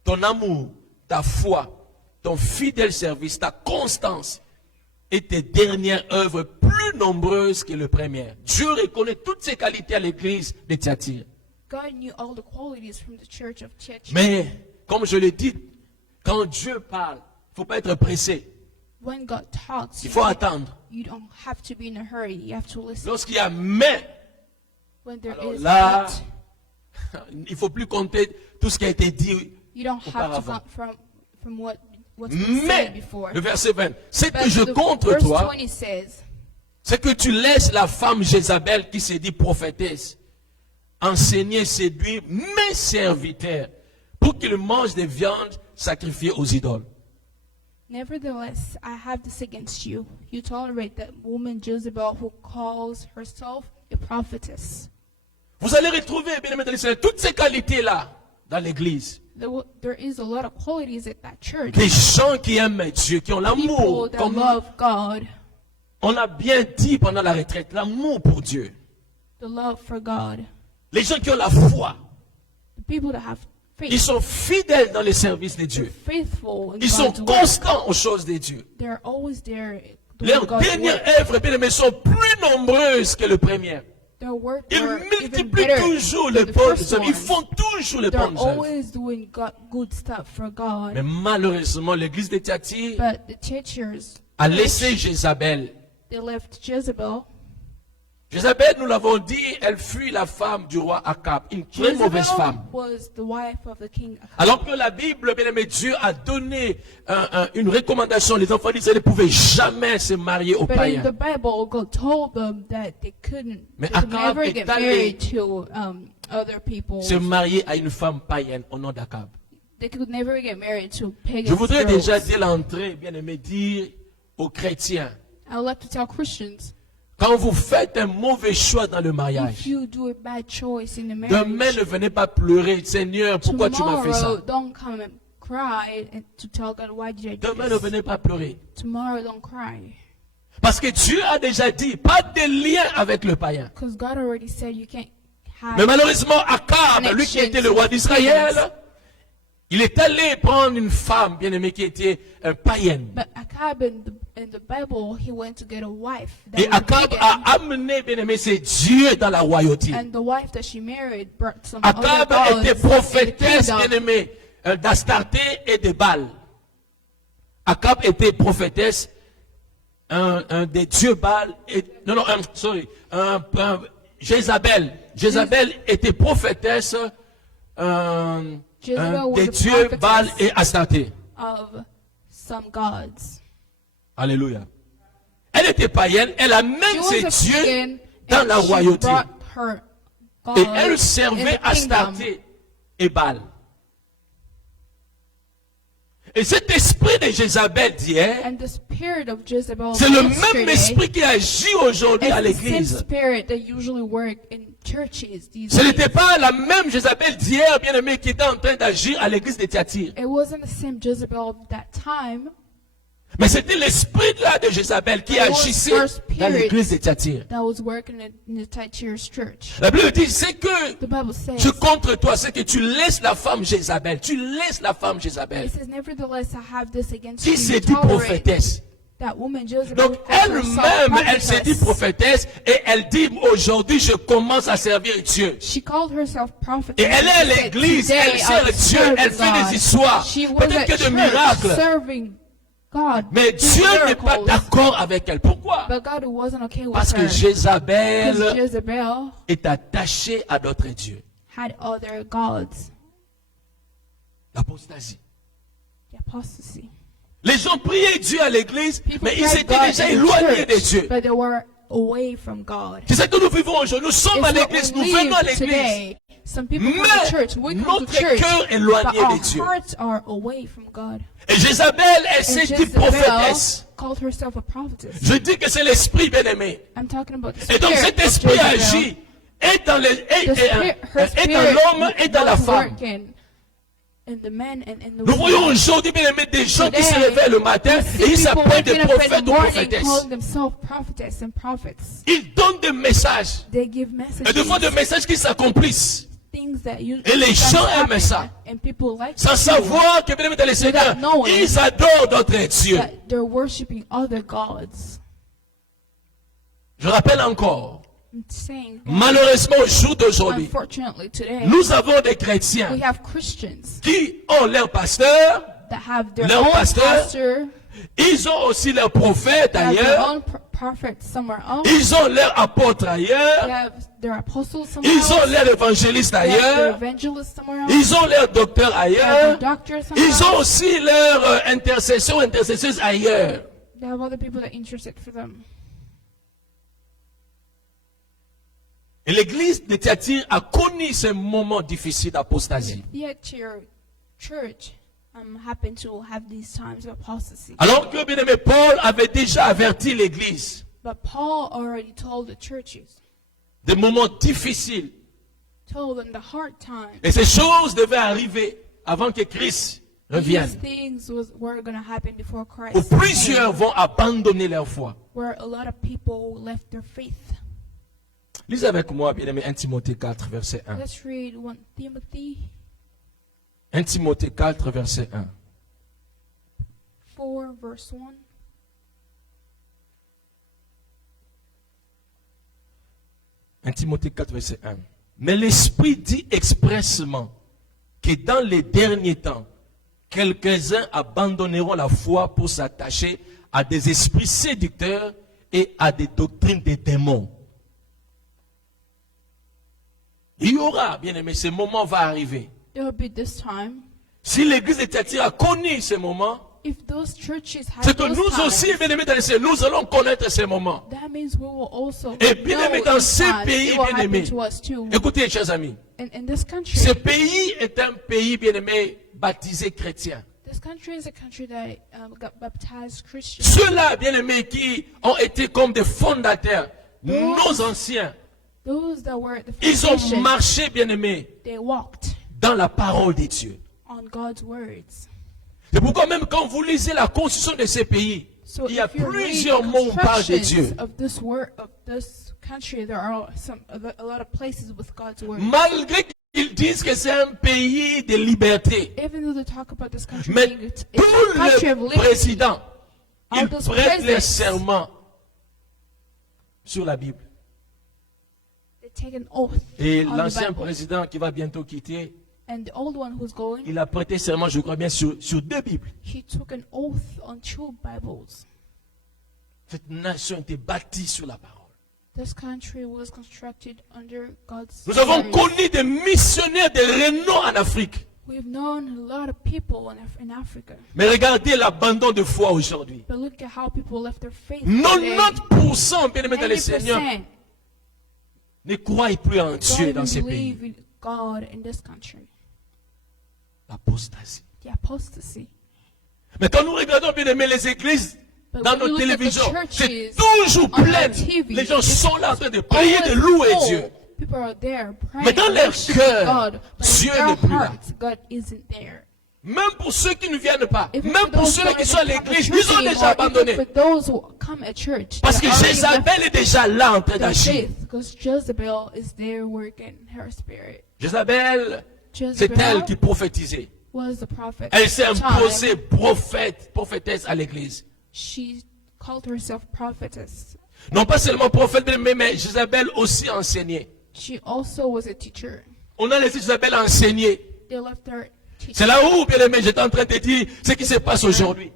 ton amour, ta foi, ton fidèle service, ta constance et tes dernières œuvres plus nombreuses que les premières. Dieu reconnaît toutes ces qualités à l'église de Thyatire. God knew all the qualities from the church of Thyatira. Mais, comme je l'ai dit, quand Dieu parle, il ne faut pas être pressé. When God talks, Il faut attendre. you don't have to be in a hurry. You have to listen. Lorsqu'il y a mais, When there alors is là, but, il ne faut plus compter tout ce qui a été dit you don't have to auparavant. count from what what's been said Mais, before. le verset 20, ce que But je the contre verse toi, 20 says, c'est que tu laisses la femme Jézabel qui se dit prophétesse enseigner, séduire mes serviteurs pour qu'ils mangent des viandes sacrifiées aux idoles. Nevertheless, I have this against you. You tolerate that woman Jezebel who calls herself a prophetess. Vous allez retrouver, bien aimé dans le Seigneur, toutes ces qualités-là dans l'église. There is a lot of qualities at that church. Des gens qui aiment Dieu, qui ont l'amour. People that Comme love God, on a bien dit pendant la retraite, l'amour pour Dieu. the love for God. Les gens qui ont la foi. The people that have Ils faith, sont fidèles dans les services de they're Dieu. faithful in Ils sont God's work. constants aux choses de Dieu. They're always there doing Leurs God's dernières work. œuvres, bien aimés, sont plus nombreuses que les premières. Their work Ils were even multiplient better toujours than les the bonnes first œuvres. Ils ones. font toujours les They're bonnes œuvres. always doing good stuff for God. Mais malheureusement, l'église de Thyatire But the teachers, a laissé Jézabel. they left Jezebel. Jézabel, nous l'avons dit, elle fut la femme du roi Akab, une très mauvaise Jezebel femme. was the wife of the king. Alors que la Bible, bien aimé, Dieu a donné une recommandation. Les enfants d'Israël ne pouvaient jamais se marier aux But in païens. the Bible, God told them that they couldn't, Mais they could Akab never est get allé married to other people. Se marier à une femme païenne au nom d'Akab. They could never get married to pagan Je voudrais déjà, girls. dès l'entrée, bien aimé, dire aux chrétiens, I would like to tell Christians, quand vous faites un mauvais choix dans le if mariage, you do a bad choice in the demain marriage, ne venez pas pleurer, Seigneur, pourquoi tu m'as fait tomorrow ça? don't come and cry and to tell God, why did I do Demain ne this? venez pas pleurer. Tomorrow don't cry. Parce que Dieu a déjà dit, pas de lien avec le païen. Because God already said you can't have. Mais malheureusement, Akab, lui qui était le roi d'Israël, il est allé prendre une femme, bien aimée, qui était païenne. But Akab in the Bible, he went to get a wife. That Et was Akab pagan. a amené, bien aimé, ses dieux dans la royauté. And the wife that she married brought some Akab other était gods in the prophétesse, kingdom. bien aimé, d'Astarté et de Baal. Akab était prophétesse un des dieux Baal. Jézabel. Jézabel était prophétesse Jezebel was des a dieux prophetess Baal et Astarté. of some gods. Alléluia. Elle était païenne, elle amène She was ses a dieux pagan, dans and la she royauté. brought her gods Et elle in servait the kingdom. Astarté et Baal. Et cet esprit de Jézabel d'hier, And the spirit of Jezebel c'est le yesterday même esprit qui agit aujourd'hui is à the same l'église. spirit that usually work in churches these Ce days. n'était pas la même Jézabel d'hier, bien aimé, qui était en train d'agir à l'église de Thyatire. It wasn't the same Jezebel of that time. Mais c'était l'esprit là de Jézabel qui It was agissait her dans spirit l'église de Thyatire. that was working in the Thyatire's church. La Bible dit, c'est que The Bible says, je contre toi, c'est que tu laisses la femme Jézabel. Tu laisses la femme Jézabel. it says, nevertheless, I have this against Qui you. s'est You dit tolerate prophétesse. that woman Jezebel. Donc who calls herself elle-même, elle s'est dit prophetess. prophétesse et elle dit aujourd'hui je commence à servir Dieu. She called herself prophetess. Et elle est à She said, l'église, "Today elle sert I'm Dieu, serving elle fait God." des histoires, She was peut-être at que de church miracles. serving God. Mais doing Dieu n'est pas miracles. d'accord avec elle. Pourquoi? But God wasn't okay with Parce que her. Jézabel Because Jezebel est attachée à d'autres dieux. had other gods. L'apostasie. The apostasy. Les gens priaient Dieu à l'église, People mais ils tried étaient God déjà in the éloignés de church, Dieu. but they were away from God. C'est ça que nous vivons aujourd'hui. Nous sommes It's à what l'église, we nous venons à live l'église. today. Some people come to Mais church, we come to notre church, cœur est but éloigné our de Dieu. hearts are away from God. Et Jézabel, elle And s'est dit Jezebel prophétesse. called herself a prophetess. Je dis que c'est l'esprit bien-aimé. I'm talking about the Et donc spirit cet of esprit Jezebel. agit et dans, The spirit, her et spirit dans l'homme et dans la was femme. working in the men and in the Nous voyons women. aujourd'hui bien-aimé des gens qui se Today, réveillent le matin we see et ils people s'appellent des waking up in prophètes the ou morning prophétesses. calling themselves prophetess and prophets. Ils donnent des messages. They give Et messages, des fois des messages qui s'accomplissent. things that you Et les gens aiment ça. and people like Sans it too, savoir que bien-aimé dans le Seigneur, knowing ils adorent d'autres dieux. that they're worshiping other gods. Je rappelle encore, I'm saying, malheureusement au jour d'aujourd'hui, unfortunately today, nous avons des chrétiens we have Christians qui ont leur pasteur, that have their leur own pasteur, pastor, ils ont aussi leur prophète they have their d'ailleurs, own prophets somewhere else. Ils ont leurs apôtres They ailleurs. have their apostles somewhere Ils ont else. leurs évangélistes They have their ailleurs. evangelists somewhere else. Ils ont leurs docteurs They have their ailleurs. doctors somewhere Ils ont else. aussi leurs intercesseuses ailleurs. They have other people that intercede for them. Et l'église de Thyatire a connu ce moment difficile d'apostasie. Yet your church happen to have these times of apostasy. Alors que, bien aimé, Paul avait déjà averti l'église But Paul already told the churches, des moments difficiles. told them the hard times. Et ces choses devaient arriver avant que Christ These revienne. things were going to happen before Christ Où came, plusieurs vont abandonner leur foi. where a lot of people left their faith. Lisez avec moi, bien aimé, 1 Timothée 4, verset 1. Let's read 1 Timothy 1 Timothée 4, verset 1. 4, verse 1. Timothée 4, verset 1. Mais l'Esprit dit expressement que dans les derniers temps, quelques-uns abandonneront la foi pour s'attacher à des esprits séducteurs et à des doctrines des démons. Il y aura, bien aimé, ce moment va arriver. There will be this time. Si l'église de Thyatire a connu ce moment, If those churches have c'est que those nous times, aussi, bien aimés dans le Seigneur, nous allons connaître ce moment. that means we will also Et bien know aimé, dans in ces time pays, it will bien happen aimés, to us too. écoutez, chers amis, In this country, ce pays est un pays, bien aimé, baptisé chrétien. this country is a country that got baptized Christians. Ceux-là, bien aimés, qui ont été comme des fondateurs, nos anciens, Those that were at the ils ont foundation, marché, bien aimés, they walked dans la parole de Dieu. on God's words. C'est pourquoi même quand vous lisez la constitution de ces pays, So il y a if you read plusieurs mots où on parle de Dieu. constructions of this word of this country, there are a lot of places with God's word. Malgré qu'ils disent que c'est un pays de liberté, Even though they talk about this country mais being it's tous a country of les liberty, présidents, all ils those prêtent les presidents, serments sur la Bible. they take an oath Et on the l'ancien Bible. président qui va bientôt quitter, And the old one who's going, il a prêté serment, je crois bien, sur 2 Bibles. he took an oath on 2 Bibles. Cette nation était bâtie sur la parole. This country was constructed under God's Nous avons words. connu des missionnaires de renom en Afrique. We've known a lot of people in Africa. Mais regardez l'abandon de foi aujourd'hui. But look at how people left their faith today. 90% bien aimés dans le Seigneur 80% ne croient plus en don't Dieu even dans ces pays. believe in God in this country. L'apostasie. The apostasy. Mais quand nous regardons bien aimés les églises But dans when nos you look at the télévisions, churches c'est toujours on our plein. TV, Les gens it's sont là en train de prier, de always louer full. Dieu. People are there praying, Mais dans leur worshiping cœur, God, but Dieu in their n'est plus là. hearts, God isn't there. Même pour ceux qui ne viennent pas, Even même for pour those ceux who qui don't sont à even come to l'église, church ils ont déjà anymore, abandonné. even for those who come at church, Parce que they already left Jézabel est déjà là en train their d'agir. faith, because Jezebel is there working her spirit. Jézabel, c'est Jezebel elle qui prophétisait. was the prophet. Elle s'est at the imposée time. prophétesse à l'église. She called herself prophetess. Non pas seulement prophète, mais Jézabel aussi enseignait. She also was a teacher. On a laissé Jézabel enseigner. They left her teaching. C'est là où, bien aimé, j'étais en train de dire ce qui se passe aujourd'hui.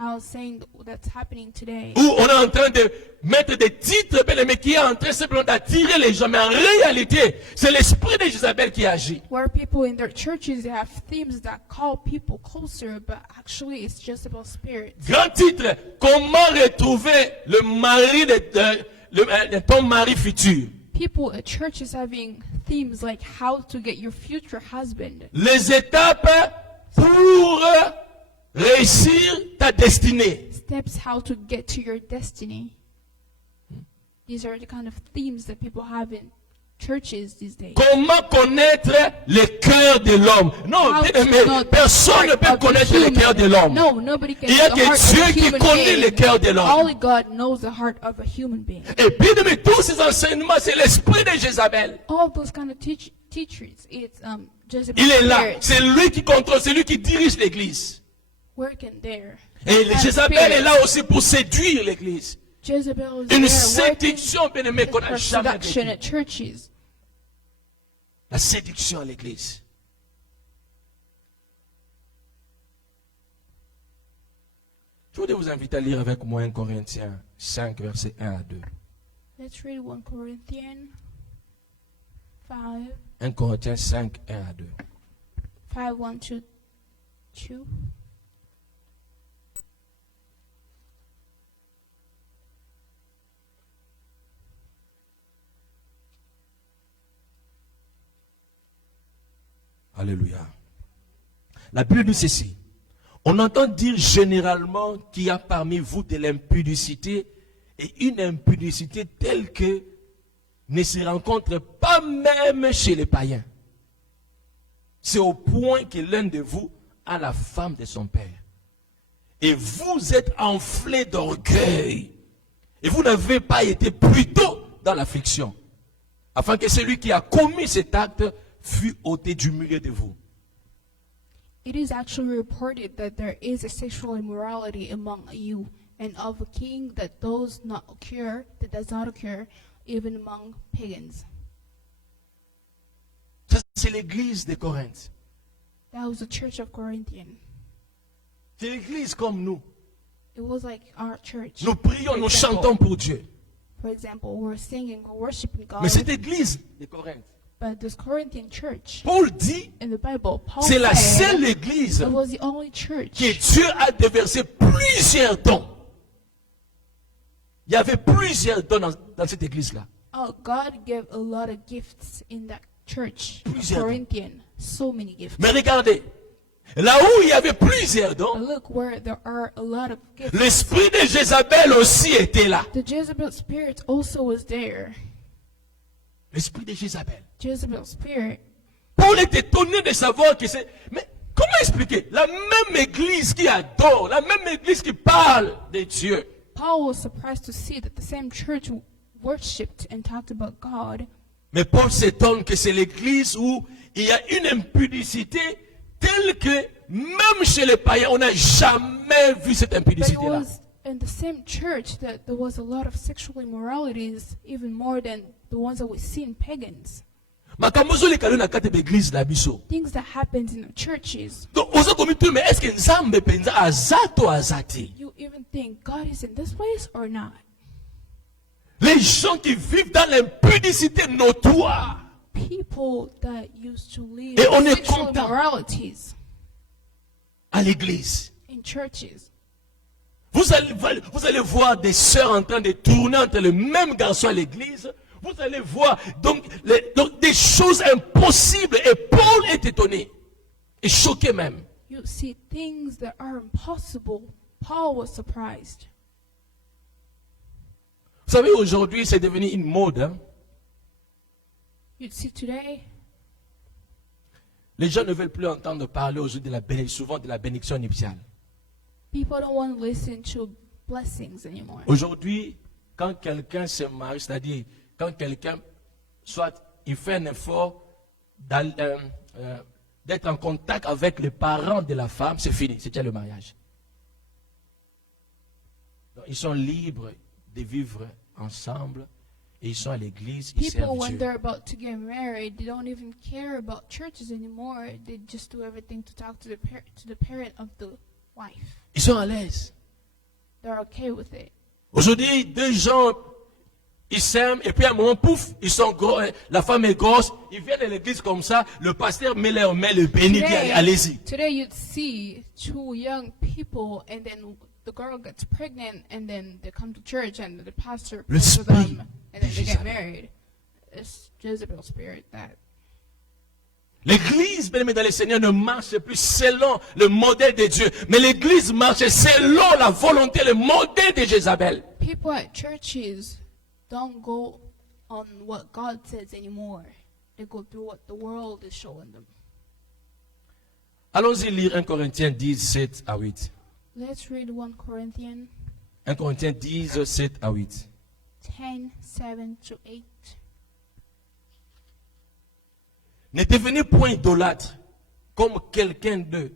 I was saying that's happening today. Où on est en train de mettre des titres, bien aimé, qui est en train simplement d'attirer les gens. Mais en réalité, c'est l'esprit de Jézabel qui agit. Where people in their churches they have themes that call people closer, but actually it's Jezebel's spirit. Grand titre, comment retrouver le mari de ton mari futur. People at churches having themes like how to get your future husband, Les étapes pour réussir ta destinée. steps how to get to your destiny. These are the kind of themes that people have in churches these days. Comment connaître le cœur de l'homme? Non, How bien to aimé, know the personne ne heart peut of a connaître le human. cœur de l'homme. No, nobody can Il y a know the que heart of Dieu a qui human connaît le being. cœur de l'homme. Only God knows the heart of a human being. Et bien aimé, tous ces enseignements, c'est l'esprit de Jézabel. All those kind of teachers, it's Jezebel's Il est là. spirit C'est lui qui contrôle, c'est lui qui dirige l'église. working there. Et That Jézabel spirit. est là aussi pour séduire l'église. Jezebel is Une there working séduction, bien aimé, qu'on n'a her jamais seduction vécue. at churches. La séduction à l'église. Je voudrais vous inviter à lire avec moi 1 Corinthiens 5, versets 1 à 2. Let's read 1 Corinthians 5, 1 Corinthiens 5, 1 à 2. 5, 1 to 2. Alléluia. La Bible dit ceci. On entend dire généralement qu'il y a parmi vous de l'impudicité et une impudicité telle que ne se rencontre pas même chez les païens. C'est au point que l'un de vous a la femme de son père. Et vous êtes enflés d'orgueil. Et vous n'avez pas été plutôt dans l'affliction. Afin que celui qui a commis cet acte fût ôté du milieu de vous. It is actually reported that there is a sexual immorality among you, and of a king that does not occur even among pagans. Ça, c'est l'église de Corinthe. That was the church of Corinthians. C'est l'église comme nous. It was like our church. Nous prions, nous chantons pour Dieu. For example, we're singing, we're worshiping God. Mais cette église de Corinthe, But this Corinthian church, Paul dit, in the Bible, Paul c'est la said seule église it was the only church que Dieu a déversé plusieurs dons. Il y avait plusieurs dons dans cette église-là. God gave a lot of gifts in that church, Plusieurs Corinthian. So many gifts. Mais regardez, là où il y avait plusieurs But dons, look where there are a lot of gifts. l'esprit de Jézabel aussi était là. The Jezebel spirit also was there. L'esprit de Jézabel. Jezebel spirit. Paul est étonné de savoir que c'est... Mais comment expliquer? La même église qui adore, la même église qui parle de Dieu. Paul was surprised to see that the same church worshipped and talked about God. Mais Paul s'étonne que c'est l'église où il y a une impudicité telle que même chez les païens, on n'a jamais vu cette But it impudicité-là. was in the same church that there was a lot of sexual immoralities, even more than the ones that we see in pagans. Makambo ezoleka na kati ya église na biso. Things that happens in the churches. Donc oza komituna mais est-ce que Nzambe penza aza to aza te? You even think God is in this place or not? Les gens qui vivent dans l'impudicité notoire. People that used to live Et on est sexual content. immoralities À l'église. in churches. Vous allez voir des sœurs en train de tourner entre les mêmes garçons à l'église. Vous allez voir donc des choses impossibles. Et Paul est étonné. Et choqué même. You see things that are impossible. Paul was surprised. Vous savez, aujourd'hui, c'est devenu une mode. Hein? You see today, Les gens ne veulent plus entendre parler aujourd'hui souvent de la bénédiction nuptiale. people don't want to listen to blessings anymore. Aujourd'hui, quand quelqu'un se marie, c'est-à-dire quand quelqu'un, soit il fait un effort d'être en contact avec les parents de la femme, c'est fini, c'est déjà le mariage. Donc, ils sont libres de vivre ensemble et ils sont à l'église, ils People, servent when Dieu. they're about to get married, they don't even care about churches anymore. They just do everything to talk to the parent of the wife. Ils sont à l'aise. They're okay with it. Aujourd'hui, deux gens, ils s'aiment et puis à un moment, pouf, ils sont gros, la femme est grosse, ils viennent à l'église comme ça, le pasteur met leurs mains, le bénit, dit, allez-y. Today you'd see two young people, and then the girl gets pregnant, and then they come to church, and the pastor prays for them, and then they get married. It's Jezebel spirit that. L'église, bien aimé dans le Seigneur, ne marche plus selon le modèle de Dieu, mais l'église marche selon la volonté, le modèle de Jézabel. People at churches don't go on what God says anymore. They go through what the world is showing them. Allons-y lire 1 Corinthiens 10, 7 à 8. Let's read 1 Corinthians 1 Corinthiens 10, 7 à 8. 10, 7 to 8. Ne devenez point idolâtre, comme quelqu'un d'eux,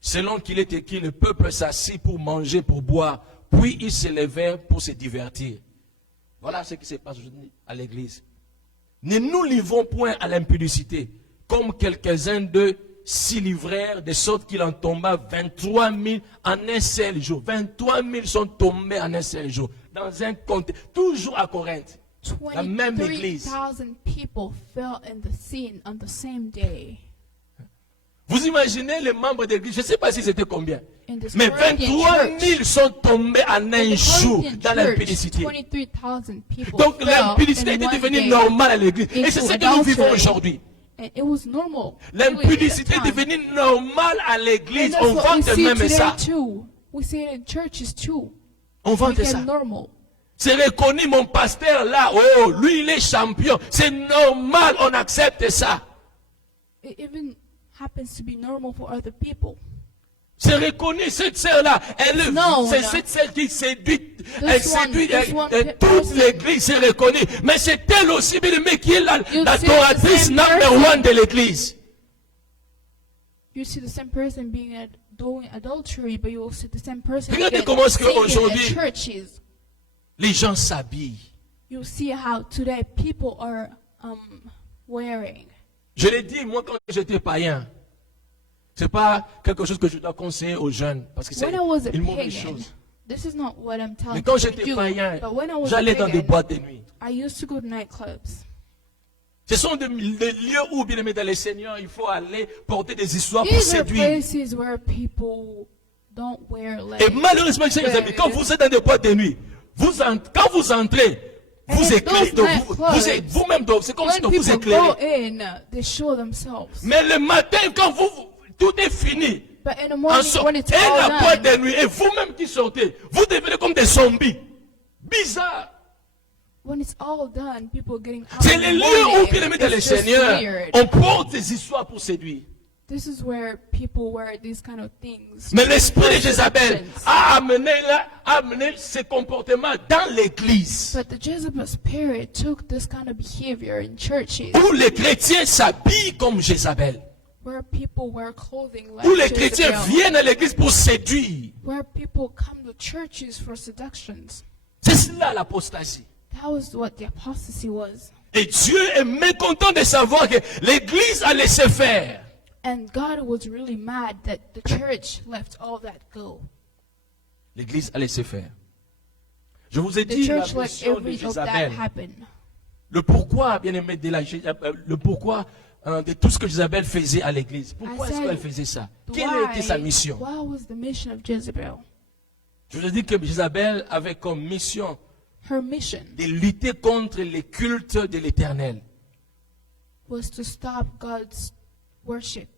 selon qu'il est écrit, le peuple s'assit pour manger, pour boire, puis ils se levèrent pour se divertir. Voilà ce qui se passe aujourd'hui à l'église. Ne nous livrons point à l'impudicité, comme quelques-uns d'eux s'y livrèrent, de sorte qu'il en tomba 23 000 en un seul jour. 23 000 sont tombés en un seul jour. dans un contexte, toujours à Corinthe. La même église. 23,000 people fell in the scene on the same day. Vous imaginez les membres de l'église, je ne sais pas si c'était combien, In this mais Corinthian 23 000 church, sont tombés en un in the jour Corinthian dans church, l'impudicité. 23,000 people Donc fell l'impudicité in était one devenue day normale à l'église. Et c'est into ce que nous vivons adultery. aujourd'hui. And it was normal. L'impudicité est really at that time. devenue normale à l'église. And On that's what we vante see même today ça. too. We see it in churches too. On It vante ça. became normal. C'est reconnu mon pasteur là. Oh, lui il est champion. C'est normal, on accepte ça. It even happens to be normal for other people. C'est reconnu, cette sœur-là, No, c'est no. cette sœur qui séduit, elle This one- séduit this one toute person. l'église, c'est reconnu. Mais c'est elle aussi, bien aimé, qui est You l'adoratrice see the same number person. 1 de l'église. You see the same person doing adultery, but you will see the same person Regardez getting comment est-ce singing qu'aujourd'hui- at churches. Les gens s'habillent. You see how today people are wearing. Je l'ai dit, moi, quand j'étais païen, c'est pas quelque chose que je dois conseiller aux jeunes, parce que c'est When I was a une mauvaise pagan, chose. this is not what I'm telling Mais quand you to j'étais do. païen, But when I was a j'allais dans des pagan, boîtes de nuit. I used to go to nightclubs. Ce sont des lieux où, bien aimé, dans les seigneurs, il faut aller porter des histoires pour These are séduire. places where people don't wear Et like. malheureusement, chers amis, quand vous êtes dans des boîtes de nuit, quand vous entrez, vous And éclairez, those vous êtes nightclubs, vous-même, c'est comme si When vous people éclairez. go in, they show themselves. Mais le matin, quand tout est fini, But in the en morning, sort- when it's et la all boîte done, de nuit, et vous-même qui sortez, vous devenez comme des zombies. Bizarre. when it's all done, people getting out. C'est in les the lieux où, morning. bien aimé, dans les It's just seigneurs, weird. on porte des histoires pour séduire. This is where people wear these kind of things. Mais l'esprit de Jézabel Seductions. a amené ce comportement dans l'église. But the Jezebel spirit took this kind of behavior in churches, Où les chrétiens s'habillent comme Jézabel. where people wear clothing like Où les chrétiens Jezebel, viennent à l'église pour séduire. where people come to churches for seductions. C'est cela l'apostasie. That was what the apostasy was. Et Dieu est mécontent de savoir que l'église a laissé faire. And God was really mad that the church let all that go. L'église a laissé faire. Je vous ai The dit la church let mission de every of that Jézabel. happen. Le pourquoi, bien aimé, le pourquoi de tout ce que Jézabel faisait à l'église. Pourquoi I est-ce said, qu'elle faisait ça? Quelle était sa mission? What was the mission of Jezebel? Je vous ai dit que Jézabel avait comme mission Her mission de lutter contre les cultes de l'éternel. was to stop God's worship.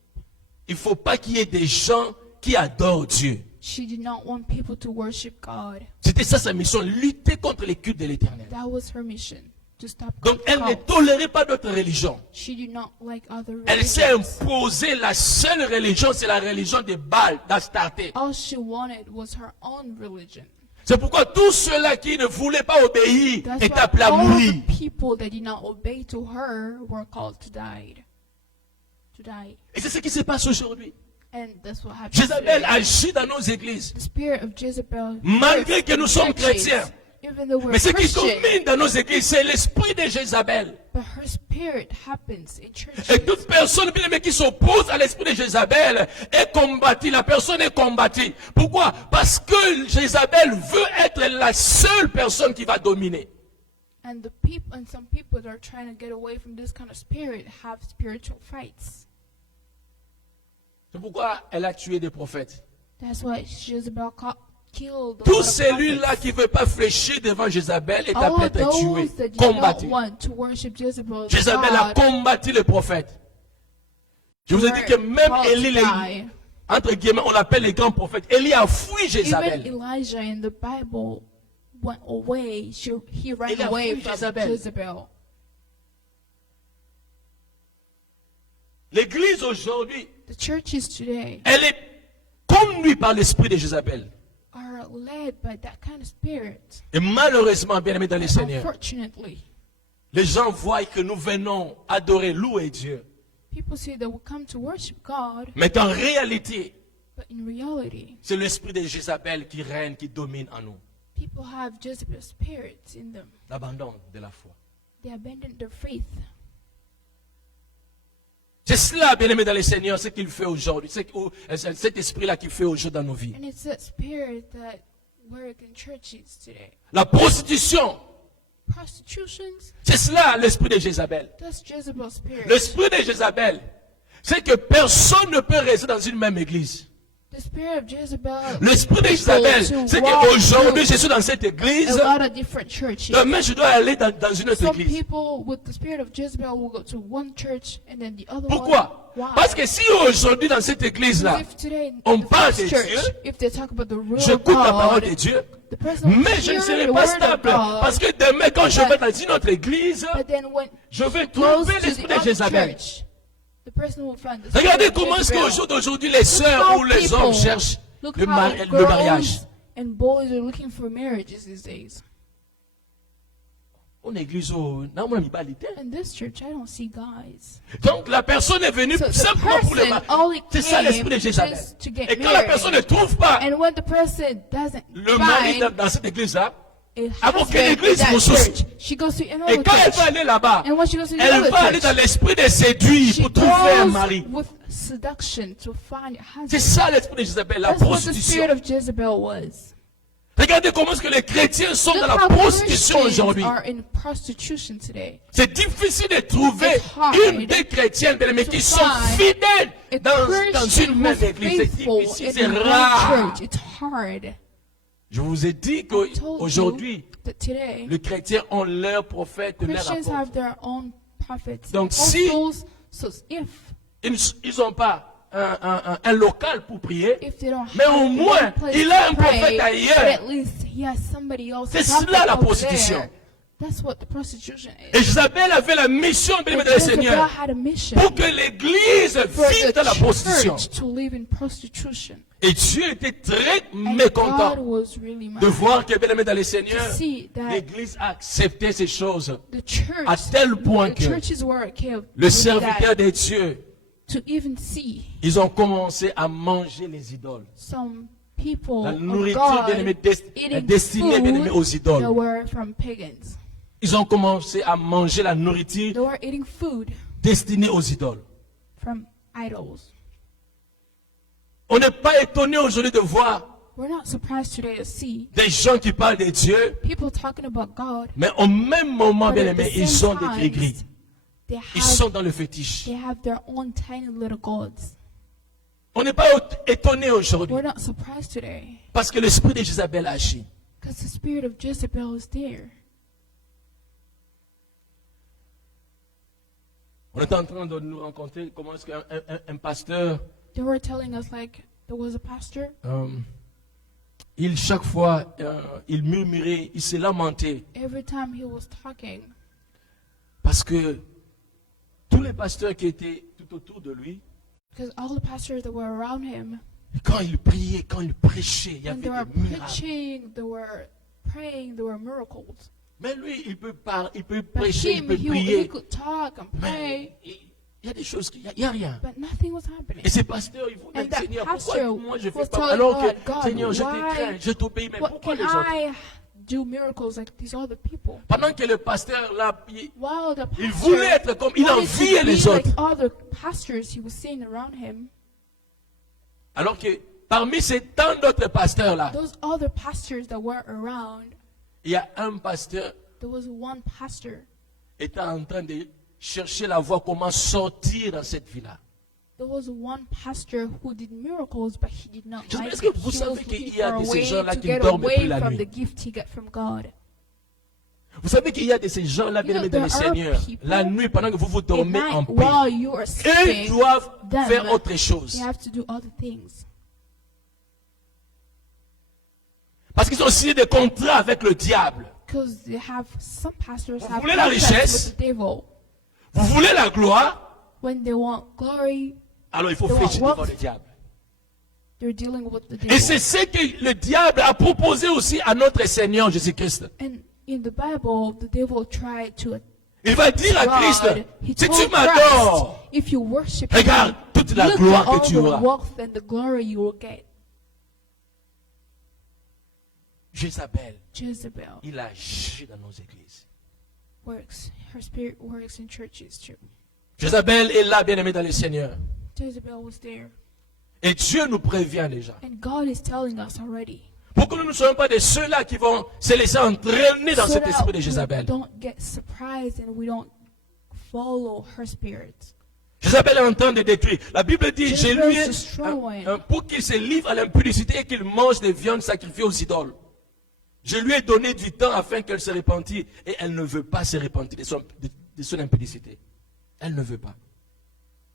Il ne faut pas qu'il y ait des gens qui adorent Dieu. She did not want people to worship God. C'était ça sa mission, lutter contre les cultes de l'éternel. That was her mission, to stop Donc elle ne cults. tolérait pas d'autres religions. She did not like other Elle s'est religions. imposée, la seule religion, c'est la religion de Baal, d'Astarté. All she wanted was her own religion. C'est pourquoi tous ceux-là qui ne voulaient pas obéir That's étaient why appelés à all mourir. the people that did not obey to her were called to die. To die. Et c'est ce qui se passe aujourd'hui. And that's what happened. Jézabel today. agit dans nos églises. The spirit of Jezebel. Malgré que nous sommes churches, chrétiens. Even though we're Mais ce qui Christian, domine dans nos églises, c'est l'esprit de Jézabel. but her spirit happens in churches. Et toute personne bien aimée, qui s'oppose à l'esprit de Jézabel est combattue. La personne est combattue. Pourquoi? Parce que Jézabel veut être la seule personne qui va dominer. And some people that are trying to get away from this kind of spirit have spiritual fights. C'est pourquoi elle a tué des prophètes. That's why Jezebel killed a lot Tout of celui-là prophets. qui ne veut pas fléchir devant Jézabel est All appelé à être tué, those that did combattu. not want to worship Jezebel, Jézabel a God, combattu les prophètes. Je vous ai dit que même called Élie, to die. entre guillemets, on l'appelle les grands prophètes. Élie a fui Even Jézabel. Elijah in the Bible went away. He ran Il a away fui from Jézabel. Jezebel. L'église aujourd'hui, The churches today elle est conduite par l'esprit de Jézabel. are led by that kind of spirit. Et malheureusement, bien aimé dans les Seigneurs, Unfortunately, les gens voient que nous venons adorer, louer Dieu. people say that we come to worship God, Mais en réalité, but in reality, c'est l'esprit de Jézabel qui règne, qui domine en nous. people have Jezebel spirits in them. L'abandon de la foi. They abandon their faith. C'est cela, bien aimé dans les Seigneurs, ce qu'il fait aujourd'hui. Cet esprit-là qu'il fait aujourd'hui dans nos vies. And it's that spirit that work in churches today. La prostitution, Prostitutions, c'est cela l'esprit de Jézabel. that's Jezebel's spirit. L'esprit de Jézabel, c'est que personne ne peut rester dans une même église. The spirit of Jezebel. L'esprit de people Jézabel, to c'est walk qu'aujourd'hui je through suis dans cette église, a lot of different churches. demain je dois aller dans une autre Some église. people with the spirit of Jezebel will go to one church and then the other Pourquoi? one. Why? Parce que si aujourd'hui dans cette église-là, If today in on the parle first de church, Dieu, if they talk about the rule of j'écoute la parole God, de Dieu, the person will mais je ne hear serai the pas word of stable. God, Parce que demain, quand je vais dans une autre église, but then when je vais he goes trouver to l'esprit the de other Jézabel. church, the person will find the Regardez spirit of comment est-ce Jezebel. qu'au jour d'aujourd'hui, les sœurs ou les hommes cherchent Look le how mariage. girls and boys are looking for marriages these days. En église, non, moi, l'ibalité. In this church, I don't see guys. Donc la personne est venue So the simplement pour le person mariage. only C'est ça l'esprit de came Jézabel. just to get Et quand la personne ne married. trouve pas And when the person doesn't le mari find dans cette église-là, a avant quelle husband in église that vous souciez? church, she goes to et another quand elle church. va aller là-bas, And when she goes to the elle other va aller dans church, l'esprit de séduire she pour trouver un goes mari. with seduction to find a C'est husband. ça l'esprit de Jézabel, la That's what the prostitution. spirit of Jezebel was. Regardez comment est-ce que les chrétiens sont Look dans la how prostitution Christians aujourd'hui. are in prostitution today. C'est difficile de trouver It's hard une des chrétiennes bien-aimées to qui sont find fidèles A dans Christian une même who's église. C'est faithful difficile, in c'est one rare. church. It's hard. Je vous ai dit told qu'aujourd'hui, you that today, les chrétiens ont leur prophète, leur Christians apôtre. have their own prophets, Donc, apostles. So if Ils n'ont pas un local pour prier. if they don't Mais have au moins, one place il a un to pray, prophète but ailleurs. at least he has somebody else. C'est to talk cela, la over prostitution. there. That's what the prostitution Et is. Jézabel avait la mission bien-aimée de le Jezebel Seigneur had a mission pour que l'église for vive dans la the prostitution. church to live in prostitution. Et Dieu était très And mécontent God was really mad de voir que bien-aimé dans le Seigneur, to see that l'église a accepté ces choses the church, à tel point the que churches were okay le with serviteur that, de Dieu, to even see ils ont commencé à manger les idoles. some people La of nourriture bien-aimée God destinée eating bien-aimée aux food idoles. that were from pagans. Ils ont commencé à manger la They nourriture were eating food destinée aux idoles. from idols. On n'est pas étonné aujourd'hui de voir We're not surprised today to see des gens qui parlent de Dieu, people talking about God, mais au même moment, but bien at the aimé, ils same sont des time, gris-gris. they Ils sont have, dans le fétiche. they have their own tiny little gods. On n'est pas étonné aujourd'hui We're not surprised today parce que l'esprit de Jézabel agit. because the spirit of Jezebel is there. On est en train de nous rencontrer comment est-ce qu'un pasteur, They were telling us like there was a pastor. chaque fois, il murmurait, il se lamentait Every time he was talking, parce que tous les pasteurs qui étaient tout autour de lui, because all the pastors that were around him, quand il priait, quand il prêchait, il y when they avait were des miracles. preaching, they were praying, there were miracles. Mais lui, il peut parler, il peut But prêcher, il him, peut he prier. could talk and Mais pray, il y a des choses, il n'y a rien. but nothing was happening. Et ces pasteurs, ils vont And dire, that Seigneur, pourquoi pastor moi je fais was pas telling alors que, God, Seigneur, je te why- crains, je t'obéis, mais What pourquoi can les autres? I do miracles like these other people? Pendant que le pasteur, là, While the il pastor voulait être comme, il wanted to enviait be les like autres. other pastors he was seeing around him, Alors que parmi ces tant d'autres pasteurs-là, those other pastors that were around, il y a un pasteur there was one pastor. qui était en train de chercher la voie comment sortir dans cette vie-là. There was one pastor who did miracles, but he did not Je sais pas, like est-ce it. que vous He savez was qu'il looking y a for a de ces way gens-là to qui ne get dorment plus away la from nuit. the gift he got from God. Vous savez qu'il y a de ces gens-là, bien aimés dans le there are Seigneur, people la nuit, pendant que vous At dormez en night, paix, while you are ils sleeping, doivent them, faire autre chose. they have to do other things. Parce qu'ils ont signé des contrats avec le diable. Because they have some pastors Vous have voulez la contracts richesse? with the devil. Vous voulez la gloire? When they want glory, Alors il faut They want fléchir wealth. devant le diable. they're dealing with the Et devil. c'est ce que le diable a proposé aussi à notre Seigneur Jésus-Christ. And in the Bible, the devil tried to Il va dire à Christ, God. He si told tu Christ, m'adores, if you worship regarde him, toute la look gloire at all que tu the auras. wealth and the glory you will get. Jézabel, Jezebel il agit dans nos églises. works. Her spirit works in churches too. Jézabel est là, bien aimé dans le Seigneur. Jezebel was there. Et Dieu nous prévient déjà. And God is telling us already. Pour que nous ne soyons pas de ceux-là qui vont se laisser entraîner dans so cet that esprit de we Jézabel. don't get surprised and we don't follow her spirit. Jézabel est en train de détruire. La Bible dit, j'ai Jezebel lui is destroying. pour qu'il se livre à l'impudicité et qu'il mange des viandes sacrifiées aux idoles. Je lui ai donné du temps afin qu'elle se repentisse et elle ne veut pas se repentir de son impudicité. Elle ne veut pas.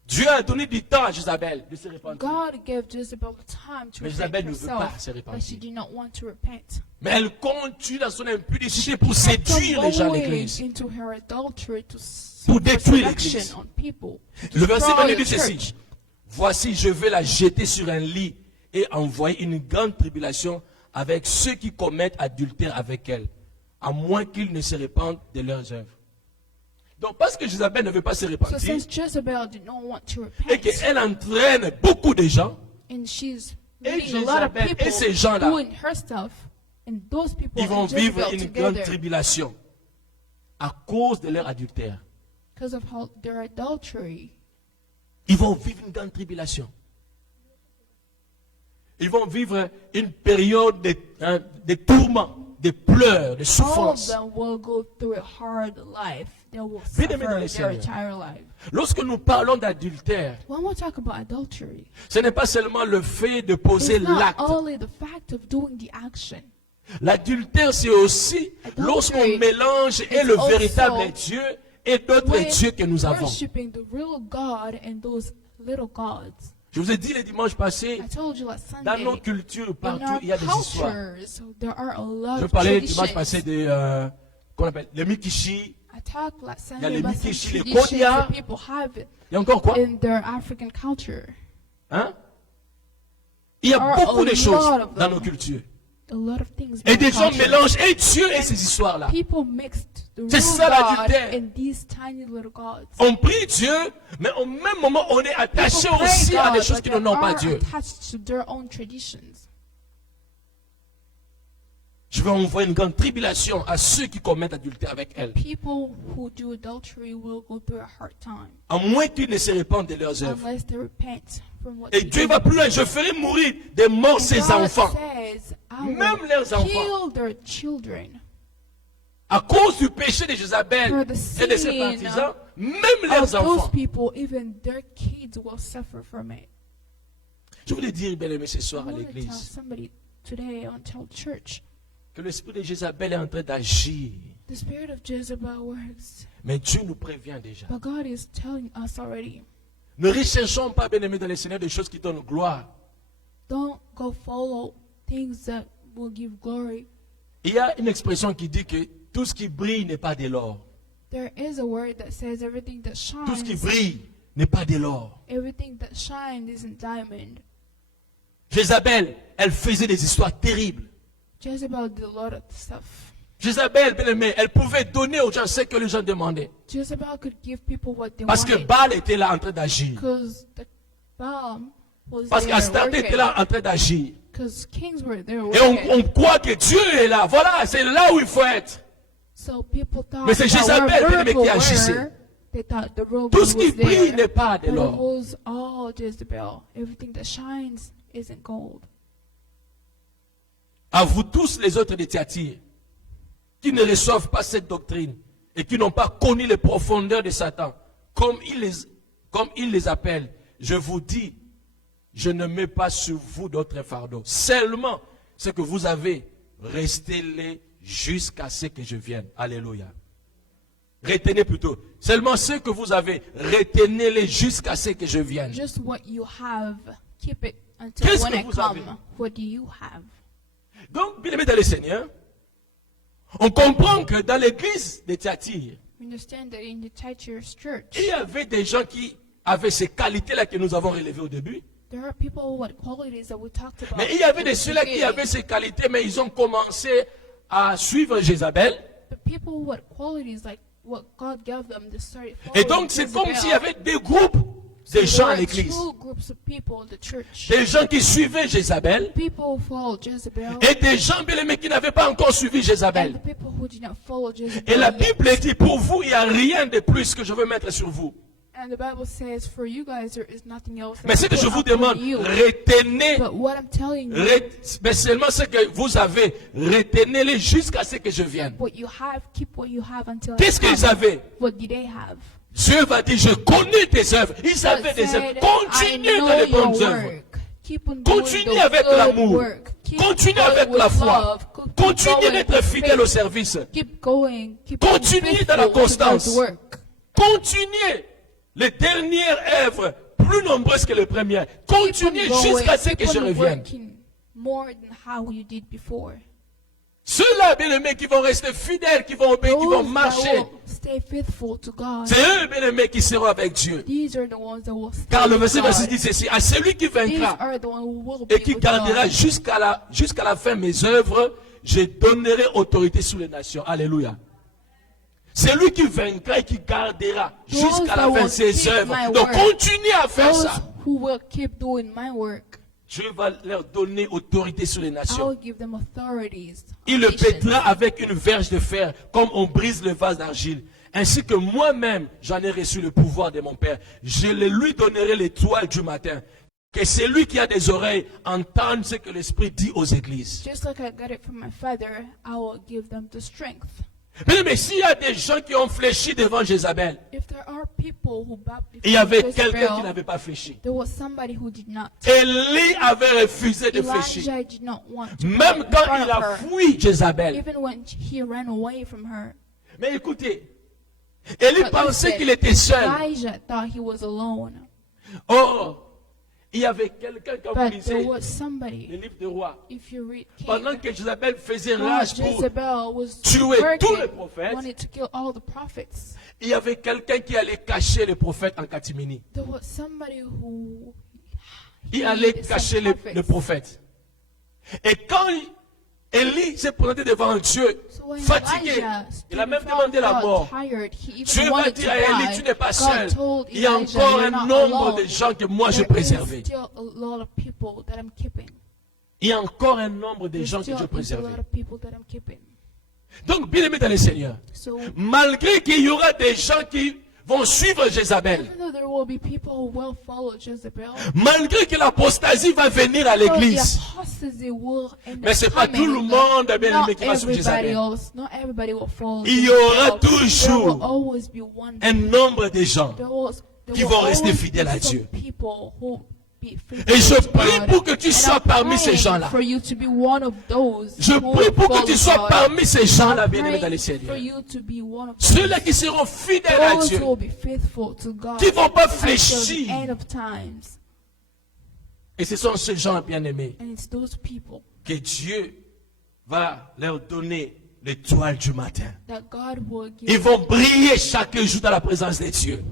Dieu a donné du temps à Jézabel de se repentir. God gave Jezebel time to Mais repent Jézabel ne veut pas herself, se but she repentir. did not want to repent. Mais elle continue dans son impudicité pour Kept on séduire les gens à going l'église. into her adultery to Pour for détruire seduction l'église. on people. to Le verset destroy 22 the dit ceci. church. Voici, je vais la jeter sur un lit et envoyer une grande tribulation avec ceux qui commettent adultère avec elle, à moins qu'ils ne se répandent de leurs œuvres. Donc, parce que Jézabel ne veut pas se So repentir since Jezebel did not want to et repent, qu'elle entraîne beaucoup de gens, and she's Et leading a lot of Jezabel et people ces gens-là, doing her stuff, and those people ils vont and vivre Jezebel une grande together tribulation à cause de leur adultère. because of their adultery. Ils vont vivre une grande tribulation. Ils vont vivre une période de tourments, de pleurs, de All of souffrances. them will go through a hard life. They will Bien-aimés dans suffer le their Seigneur. entire life. Lorsque nous parlons d'adultère, When we talk about adultery, ce n'est pas seulement le fait de poser it's not l'acte. only the fact of doing the action. L'adultère, c'est aussi Adultery lorsqu'on mélange et is le also véritable Dieu et d'autres When dieux que nous avons. worshiping the real God and those little gods. Je vous ai dit le dimanche passé, I told you last dans nos Sunday, cultures, in partout, our il y a des histoires. cultures, there are a lot Je of parlais le dimanche traditions. passé de, qu'on appelle les Mikishi. I talked last Il y a les Sunday about some Mikishi, les traditions Konya. that people have Il y a encore quoi? in their African culture. Hein? Il y a There are beaucoup a de choses lot of dans them. nos cultures. A lot of things. Et in des our gens culture. mélangent et Dieu et ces histoires-là. People mixed the C'est real ça, God l'adultère. and these tiny little gods. On prie Dieu, mais au même moment, on est attaché People pray aussi à des God, choses but qui they n'ont pas are Dieu. attached to their own traditions. Je vais envoyer une grande tribulation à ceux qui commettent adultère avec elle. People who do adultery will go through a hard time À moins qu'ils ne se répandent de leurs œuvres. unless they repent from what Et they Dieu do. va plus loin. Je ferai mourir des morts ces God enfants. says, I will Même leurs enfants. kill their children. À cause du péché de Jézabel For the et de ses sin partisans, même Of leurs those enfants. people, even their kids will suffer from it. Je voulais dire, bien aimé, ce I soir à want to tell l'église, somebody today, I want to tell church, que l'esprit de Jézabel est en train d'agir. the spirit of Jezebel works, Mais Dieu nous prévient déjà. but God is telling us already, Ne recherchons pas, bien aimé, dans le Seigneur des choses qui donnent gloire. don't go follow things that will give glory. Il y a une expression qui dit que tout ce qui brille n'est pas de l'or. There is a word that says everything that Tout ce qui shines, brille n'est pas de l'or. everything that shines isn't diamond. Jézabel, elle faisait des histoires terribles. Jezebel did a lot of stuff. Jézabel, bien aimé, elle pouvait donner aux gens ce que les gens demandaient. Jezebel could give people what they Parce que wanted. Baal était là en train d'agir. Because the Baal was Parce there qu'Astarte était là en train d'agir. because kings were there Et working. on croit que Dieu est là. Voilà, c'est là où il faut être. So people thought Mais c'est that Jézabel, where bien-aimé, qui miracle agissait. were, they thought the real Tout God ce qui was there. brille n'est pas de But it l'or. was all Jezebel. Everything that shines isn't gold. À vous tous les autres de Thyatire, qui ne reçoivent pas cette doctrine et qui n'ont pas connu les profondeurs de Satan, comme il les appelle, je vous dis, je ne mets pas sur vous d'autres fardeaux. Seulement ce que vous avez, restez-les jusqu'à ce que je vienne. Alléluia. Retenez plutôt. Seulement ce que vous avez, retenez-les jusqu'à ce que je vienne. Just what you have, keep it until Qu'est-ce when que I vous come. avez? What do you have? Donc, bien aimé dans le Seigneur, on comprend que dans l'église de Thyatire, We understand that in the Titus church, il y avait des gens qui avaient ces qualités-là que nous avons relevées au début. there are people with qualities that we talked about. Mais il y avait at de the ceux-là qui beginning. avaient ces qualités, mais ils ont commencé à suivre Jézabel. But people with qualities like what God gave them, they started Et following donc, c'est comme Jezebel. s'il y avait deux groupes de There gens à were l'église. two groups of people in the church. Des gens qui suivaient Jézabel People who followed Jezebel et des gens bien aimés qui n'avaient pas encore suivi and the Jézabel. people who did not follow Jezebel. Et la yet. Bible dit, pour vous, il n'y a rien de plus que je veux mettre sur vous. And the Bible says, for you guys, there is nothing else. Mais ce que je vous demande, retenez, But what I'm telling you, mais seulement ce que vous avez, retenez-les jusqu'à ce que je vienne. what you have, keep what you have until I Qu'est-ce qu'ils come. avaient? What did they have? Dieu va dire, je connais tes œuvres. Ils avaient des œuvres. Continuez dans les bonnes œuvres. Keep on doing Continuez the avec good l'amour. work. Keep Continuez going avec with la foi. love. Keep Continuez going d'être with fidèle faith. au service. Keep going. Keep Continuez being dans la faithful to constance. God's work. Continuez. Les dernières œuvres, plus nombreuses que les premières. Keep on Continuez going. jusqu'à ce que Keep je on revienne. working more than how you did before. Ceux-là, bien-aimés, qui vont rester fidèles, qui vont obéir, qui vont Those that marcher, will stay faithful to God. c'est eux, bien-aimés, qui seront avec Dieu. These are the ones that will stay Car le with verset God. 26 dit ceci, à celui qui These vaincra are the ones who will be et qui with gardera God. jusqu'à la fin mes œuvres, je donnerai autorité sur les nations. Alléluia. C'est lui qui vaincra et qui gardera Those jusqu'à la that fin will ses keep œuvres. my Donc word. continuez à faire Those ça. who will keep doing my work, Dieu va leur donner autorité sur les I nations. will give them authorities. Il le nations. pètera avec une verge de fer, comme on brise le vase d'argile. Ainsi que moi-même, j'en ai reçu le pouvoir de mon Père. Je le lui donnerai l'étoile du matin. Que celui qui a des oreilles entende ce que l'Esprit dit aux églises. Just like I got it from my father, I will give them the strength. Mais s'il y a des gens qui ont fléchi devant Jézabel, If there are people who bowed il y avait before quelqu'un qui Jezebel, n'avait pas fléchi. there was somebody who did not. Élie avait refusé de fléchir. Elijah did not want to Même go in quand front il of a her. fui Jézabel. Even when he ran away from her. Mais écoutez, Élie But pensait listen, qu'il était seul. Elijah thought he was alone. Or, il y avait quelqu'un, quand vous But lisez there was le somebody, livre de Rois, if you read pendant King, que Jézabel faisait while rage pour Jezebel was tuer tous les working, prophètes, wanted to kill all the prophets. il y avait quelqu'un qui allait cacher les prophètes en catimini. There was somebody who Il allait hid some cacher les prophètes. Et quand Élie s'est présenté devant Dieu, So when fatigué, Elijah il a stood même before demandé la God, mort. tired, he even Dieu va wanted to dire à Élie, die. tu n'es pas God seul. told Il y a Elijah, encore "You're un not nombre alone. de gens que moi j'ai There is préservés. still a lot of people that I'm keeping. Il y a encore un nombre de There's gens que still Dieu a préservé. lot of people that I'm keeping. Donc, bien aimé dans le Seigneur, So malgré qu'il y aura des gens qui vont suivre Jézabel, even though there will be people who will follow Jezebel, malgré que l'apostasie va venir à though the l'église, apostasy will end mais up c'est pas coming, tout le monde, bien not aimé, qui va suivre everybody Jézabel. else, not everybody will follow Il y aura Jezebel. There toujours will always be one. un nombre de gens. There qui will vont rester always fidèles be à some Dieu. people who be Et je faithful to prie God. pour que tu And sois I'm parmi ces praying gens-là. for you to be one of those Je who prie pour que follow tu sois God. parmi ces gens-là, I'm bien aimé dans le praying Seigneur. for you to be one of Ceux-là those, qui seront fidèles à those Dieu, who will be faithful to God qui vont pas until fléchir. the end of times. Et ce sont ces gens bien aimés And it's those people que Dieu va leur donner l'étoile du matin. that God will Ils give, vont briller chaque jour dans la présence de Dieu.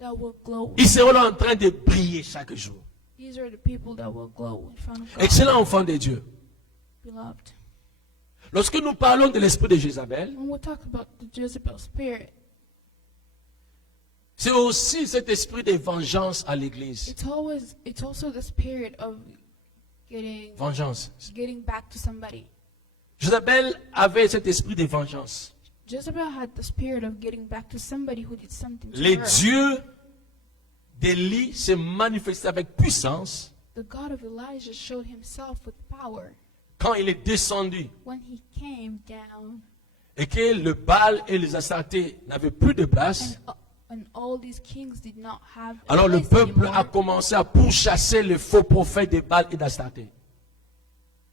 that will glow. Ils seront là en train de briller chaque jour. These are the people that will glow in front of God. Excellent enfant de Dieu. Beloved. Lorsque nous parlons de l'esprit de Jézabel, When we talk about the Jezebel spirit, c'est aussi cet esprit de vengeance à l'église. it's also the spirit of Vengeance. getting back to somebody. Jézabel avait cet esprit de vengeance. Jezebel had the spirit of getting back to somebody who did something to Les her. dieux d'Élie se manifestaient avec puissance The God of Elijah showed himself with power quand il est descendu when he came down, et que le Baal et les Astartés n'avaient plus de place. and all these kings did not have a Alors le place peuple anymore. a commencé à pourchasser les faux prophètes de Baal et d'Astarté.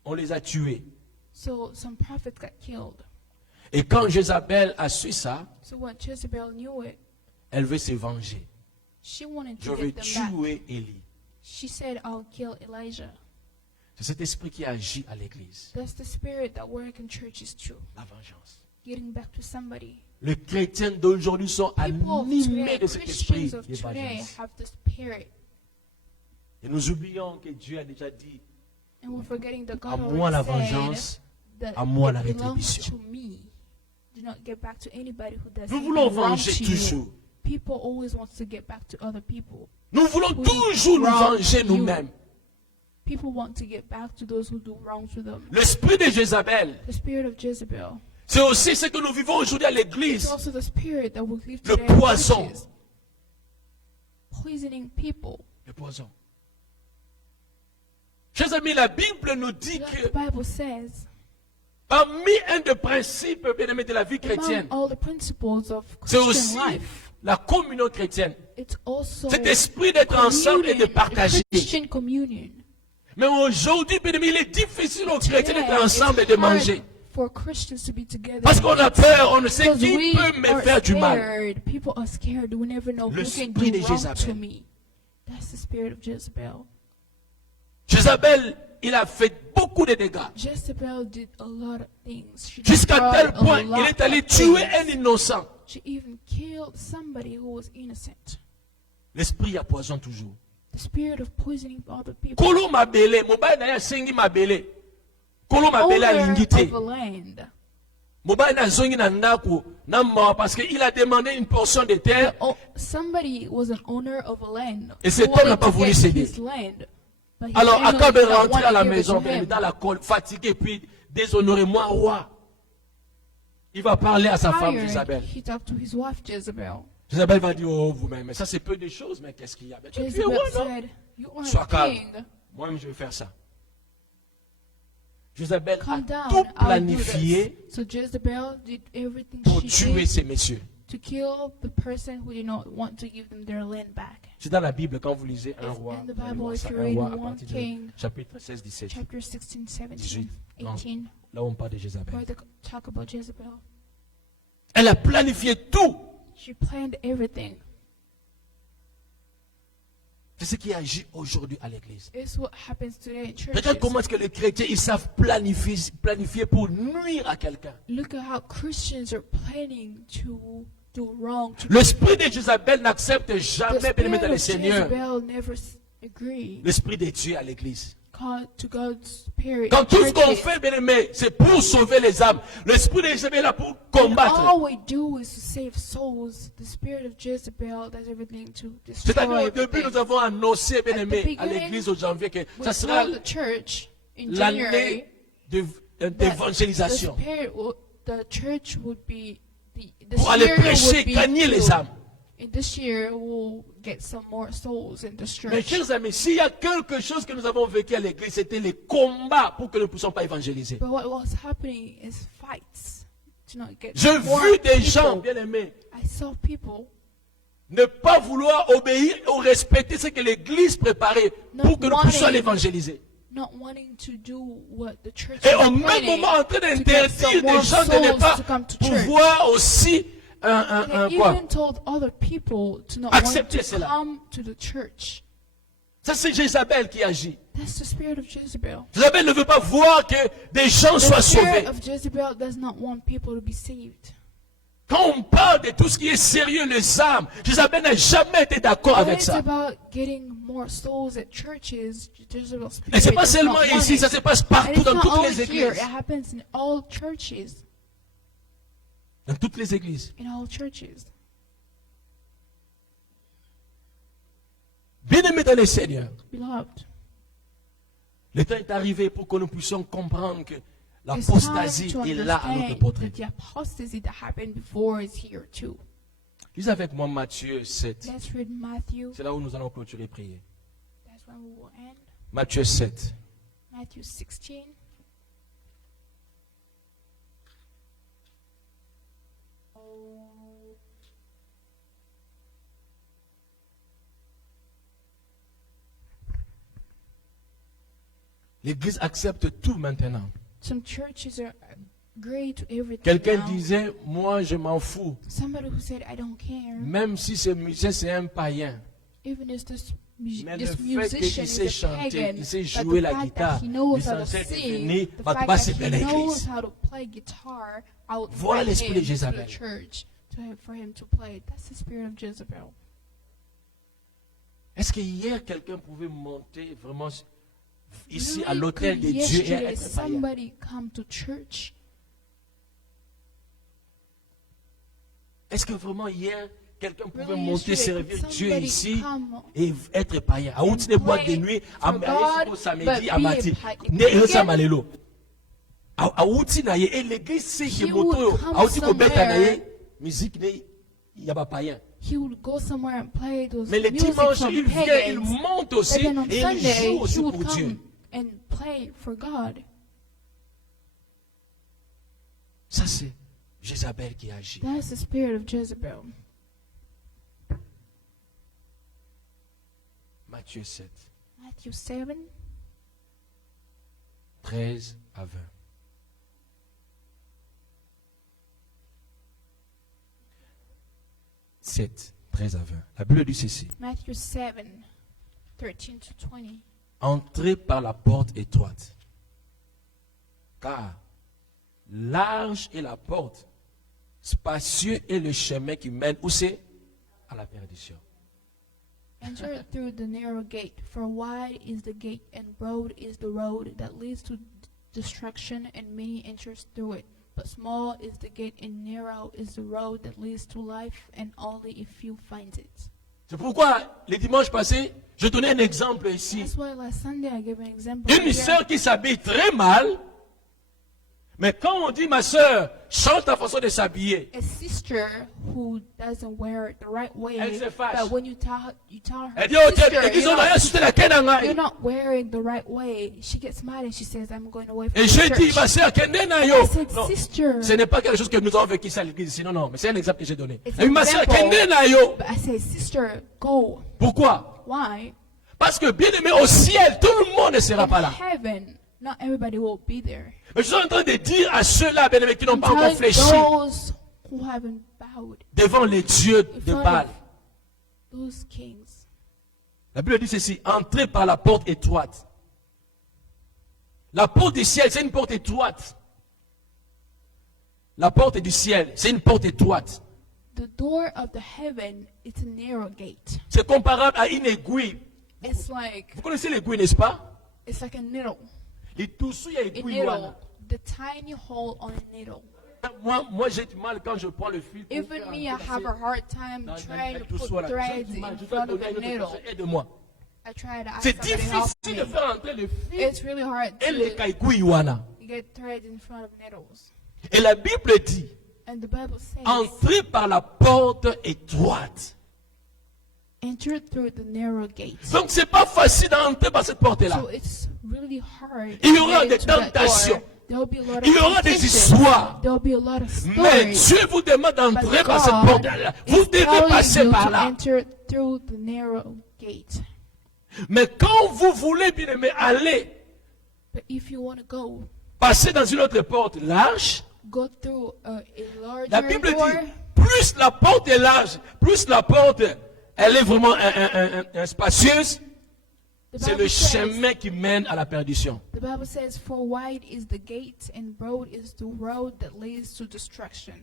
On les a tués. So some prophets got killed. Et quand Jézabel a su ça, So when Jezebel knew it, elle veut se venger. she wanted Je to veux get them back. tuer Élie. She said, "I'll kill Elijah." C'est cet esprit qui agit à l'église. That's the spirit that works in churches too. La vengeance. Getting back to somebody. Les chrétiens d'aujourd'hui sont People of animés today, de cet esprit Christians of de today vengeance. have the spirit. Et nous oublions que Dieu a déjà dit, And we're forgetting that à God moi la already said vengeance, that à moi la it belongs rétribution. to me. Do not get back to anybody who does Nous voulons wrong venger to toujours. you. People always want to get back to other people. Nous voulons Who toujours nous wrong venger you. nous-mêmes. People want to get back to those who do wrong to them. L'esprit de Jézabel, The spirit of Jezebel. c'est aussi ce que nous vivons aujourd'hui à It's l'église. also the spirit that will live Le today in poison. churches. poisoning people. Le poison. Chers amis, la Bible nous dit Like que the Bible says, parmi un des principes, bien aimés, de la vie chrétienne, among all the principles of c'est aussi Christian life, la communion chrétienne. it's also Cet esprit d'être ensemble et de communion, partager. Christian communion. Mais aujourd'hui, bien aimé, il est difficile aux chrétiens Today, d'être ensemble et de it's hard manger. for Christians to be together. Parce qu'on a peur, on ne sait Because qui we peut me are faire du mal. scared. People are scared. We never know Le who can spirit do de wrong Jézabel. to me. That's the spirit of Jezebel. Jézabel, il a fait beaucoup de dégâts. Jezebel did a lot of things. She Jusqu'à tel destroyed a point, lot il est allé of tuer things. un innocent. She even killed somebody who was innocent. L'esprit a poison toujours. The spirit of poisoning other people. Kolo mabele, mobile na ya sengi mabele. Kolo mabele Owner alingi te. of a land. Mobile na zongi na ndako na mort parce qu'il a demandé une portion de terre. Oh, somebody was an owner of a land. Et cet who homme n'a wanted pas to voulu get céder. his land, but his Alors, family Akab did est not rentré want à la to give it maison, to him. dans la colle, fatigué, puis déshonoré, moi roi. Il va parler à sa femme, Tired, Isabelle. he talked to his wife Jezebel. Isabelle va dire, oh vous-même, mais ça c'est peu de choses, mais qu'est-ce qu'il y a? Ben, tu es Jezebel roi, non? said, "You are Sois a calme. king. Moi-même, je vais faire ça. Isabelle a Calm down. tout I'll do planifié this." So Jezebel did everything pour she tuer did ces messieurs. to kill the person who did not want to give them their land back. C'est dans la Bible, quand vous lisez un It's roi, in the vous allez Bible, voir if ça, you un read roi à one partir du king, chapitre 16, 17. Chapter 16, 17, 18. Non. 18, Là où on parle de Jézabel. where they talk about Jezebel. Elle a planifié tout. She planned everything. C'est ce qui agit aujourd'hui à l'église. It's what happens today in churches. Regarde comment est-ce que les chrétiens, ils savent planifier pour nuire à quelqu'un. Look at how Christians are planning to do wrong to L'esprit de Jézabel n'accepte the jamais, bien aimé dans spirit le of Seigneur, Jezebel never agree l'esprit de Dieu à l'église. to God's spirit. Quand in tout ce qu'on churches. fait, bien aimé, c'est pour sauver les âmes. L'esprit de Jézabel est là pour And combattre. all we do is to save souls. The spirit of Jezebel does everything to destroy C'est-à-dire, au début, everything. nous avons annoncé, bien At the aimé, à beginning, l'église au janvier que We ça sera told the church in January l'année that d'évangélisation. the church would be the Pour aller year prêcher, would be gagner les to- âmes. In this year, we'll get some more souls in this Mais church. chers amis, s'il y a quelque chose que nous avons vécu à l'église, c'était les combats pour que nous ne puissions pas évangéliser. But what was happening is fights to not get J'ai more vu des people. gens, bien aimés, I saw people ne pas vouloir obéir ou respecter ce que l'église préparait pour que nous puissions aller évangéliser. not wanting to do what the church Et was au même planning moment en train to get d'interdire some des more gens de ne souls pas to come to church. pouvoir aussi They quoi? even told other people to not want Accepter to cela. come to the church. Ça c'est Jézabel qui agit. That's the spirit of Jezebel. Jézabel ne veut pas voir que des gens The soient spirit sauvés. of Jezebel does not want people to be saved. Quand on parle de tout ce qui est sérieux, les âmes, Jézabel n'a jamais été d'accord When avec it's ça. about getting more souls at churches, Jezebel's spirit Et c'est pas does seulement not want ici, it. ça se passe And partout it's dans not toutes only les here, églises. it happens in all churches. Dans toutes les églises. In all churches. Bien-aimés dans le Seigneur, Beloved, le temps est arrivé pour que nous puissions comprendre que it's l'apostasie time to est là à notre understand portée. that the apostasy that happened before is here too. Lisez avec moi Matthieu 7. Let's read Matthew. C'est là où nous allons clôturer et prier. That's when we will end. Matthieu 7. Matthew 16. L'Église accepte tout maintenant. Some churches are agree to everything. Quelqu'un now. disait, moi je m'en fous. Somebody who said, I don't care. Même si ce musicien c'est un païen. Even if this, Mais this le fait musician qu'il sait is a chanter, pagan, qu'il sait but jouer the la fact guitare, that he knows il how to s'en sait sing, devenir, the va fact pas that se he faire knows l'église. how to play guitar, I would Voilà bring l'esprit de him to Jézabel. the church for him to play. That's the spirit of Jezebel. Est-ce que hier quelqu'un pouvait monter vraiment ici à Really, l'autel de could Dieu et yesterday être païen? somebody come to church? Est-ce que vraiment hier quelqu'un pouvait Really, monter yesterday, servir could Dieu somebody ici come et être païen? À outi des boîtes de nuit, à God, samedi, but à be mati. a Ne pagan? esa malelo. À outi na ye, et l'église c'est He que moto, would come à outi ko beta na ye, somewhere. musique ne, y a pas païen. he would go somewhere and play those Mais les music dimanches, from il vient, il pagans. monte But aussi then on et il Sunday, joue he aussi would pour Dieu. come and play for God. Ça, c'est Jézabel qui agit. That's the spirit of Jezebel. Matthieu 7, Matthew 7, 13 à 20. « 7, 13 à 20. La Bible dit ceci. Matthew 7, 13 to 20. Entrez par la porte étroite. Car large est la porte, spacieux est le chemin qui mène, où c'est? À la perdition. Enter through the narrow gate, for wide is the gate and broad is the road that leads to destruction, and many enters through it. But small is the gate and narrow is the road that leads to life, and only a few find it. C'est pourquoi, les dimanches passés, je donnais un exemple ici. That's why last Sunday I gave an example. Une here. sœur qui s'habille très mal, mais quand on dit ma sœur, change ta façon de s'habiller, A sister who doesn't wear it the right way, Elle se fâche. but when you tell her, elle dit, oh, sister, ils ont rien acheté la quête you're not wearing the right way, she gets mad and she says, I'm going away from Et the je dis, church. ma sœur, kende na I yo. said, Non, sister, ce n'est pas quelque chose que nous avons vécu ici à l'église ici. Non, non, mais c'est un exemple que j'ai donné. It's Elle dit, ma sœur, example. kende na yo. but I said, sister, go. Pourquoi? Why? Parce que bien aimé, au ciel, tout le monde ne sera In pas là. heaven, not everybody will be there. Mais je suis en train de dire à ceux-là, bien aimés, qui n'ont I'm pas encore telling fléchi those who haven't bowed devant les dieux in de front Baal. of those kings. La Bible dit ceci, entrez par la porte étroite. La porte du ciel, c'est une porte étroite. La porte du ciel, c'est une porte étroite. The door of the heaven is a narrow gate. C'est comparable à une aiguille. It's like Vous connaissez l'aiguille, n'est-ce pas? it's like a needle. Les toussous, il y a A aiguille. needle. Voilà. The tiny hole on a needle. Moi j'ai du mal quand je prends le fil. pour Even faire me, I un peu have a passer hard time dans- trying dans- to tout put soit là. J'ai threads du mal, in je dois front of donner à a une autre needle. personne, aide-moi. I try to ask C'est somebody to help difficile de me. faire entrer le fil It's really hard et les to caillouilles, wana. get threads in front of needles. Et la Bible dit, And the Bible says, entrez par la porte étroite. enter through the narrow gate. Donc c'est pas facile d'entrer par cette porte-là. So it's really hard. Il y to aura get des into that door. tentations. There'll be a lot of Il y aura des temptations. histoires. There'll be a lot of Mais stories. Dieu vous demande d'entrer But par cette God porte-là. Vous is devez telling passer you par to là. enter through the narrow gate. Mais quand vous voulez, bien aimé, aller, But if you want to go, passer dans une autre porte large, go through a la larger Bible door. dit, plus la porte est large, plus la porte, elle est vraiment spacieuse, The c'est Bible le says- chemin qui mène à la perdition. The Bible says, "For wide is the gate, and broad is the road that leads to destruction."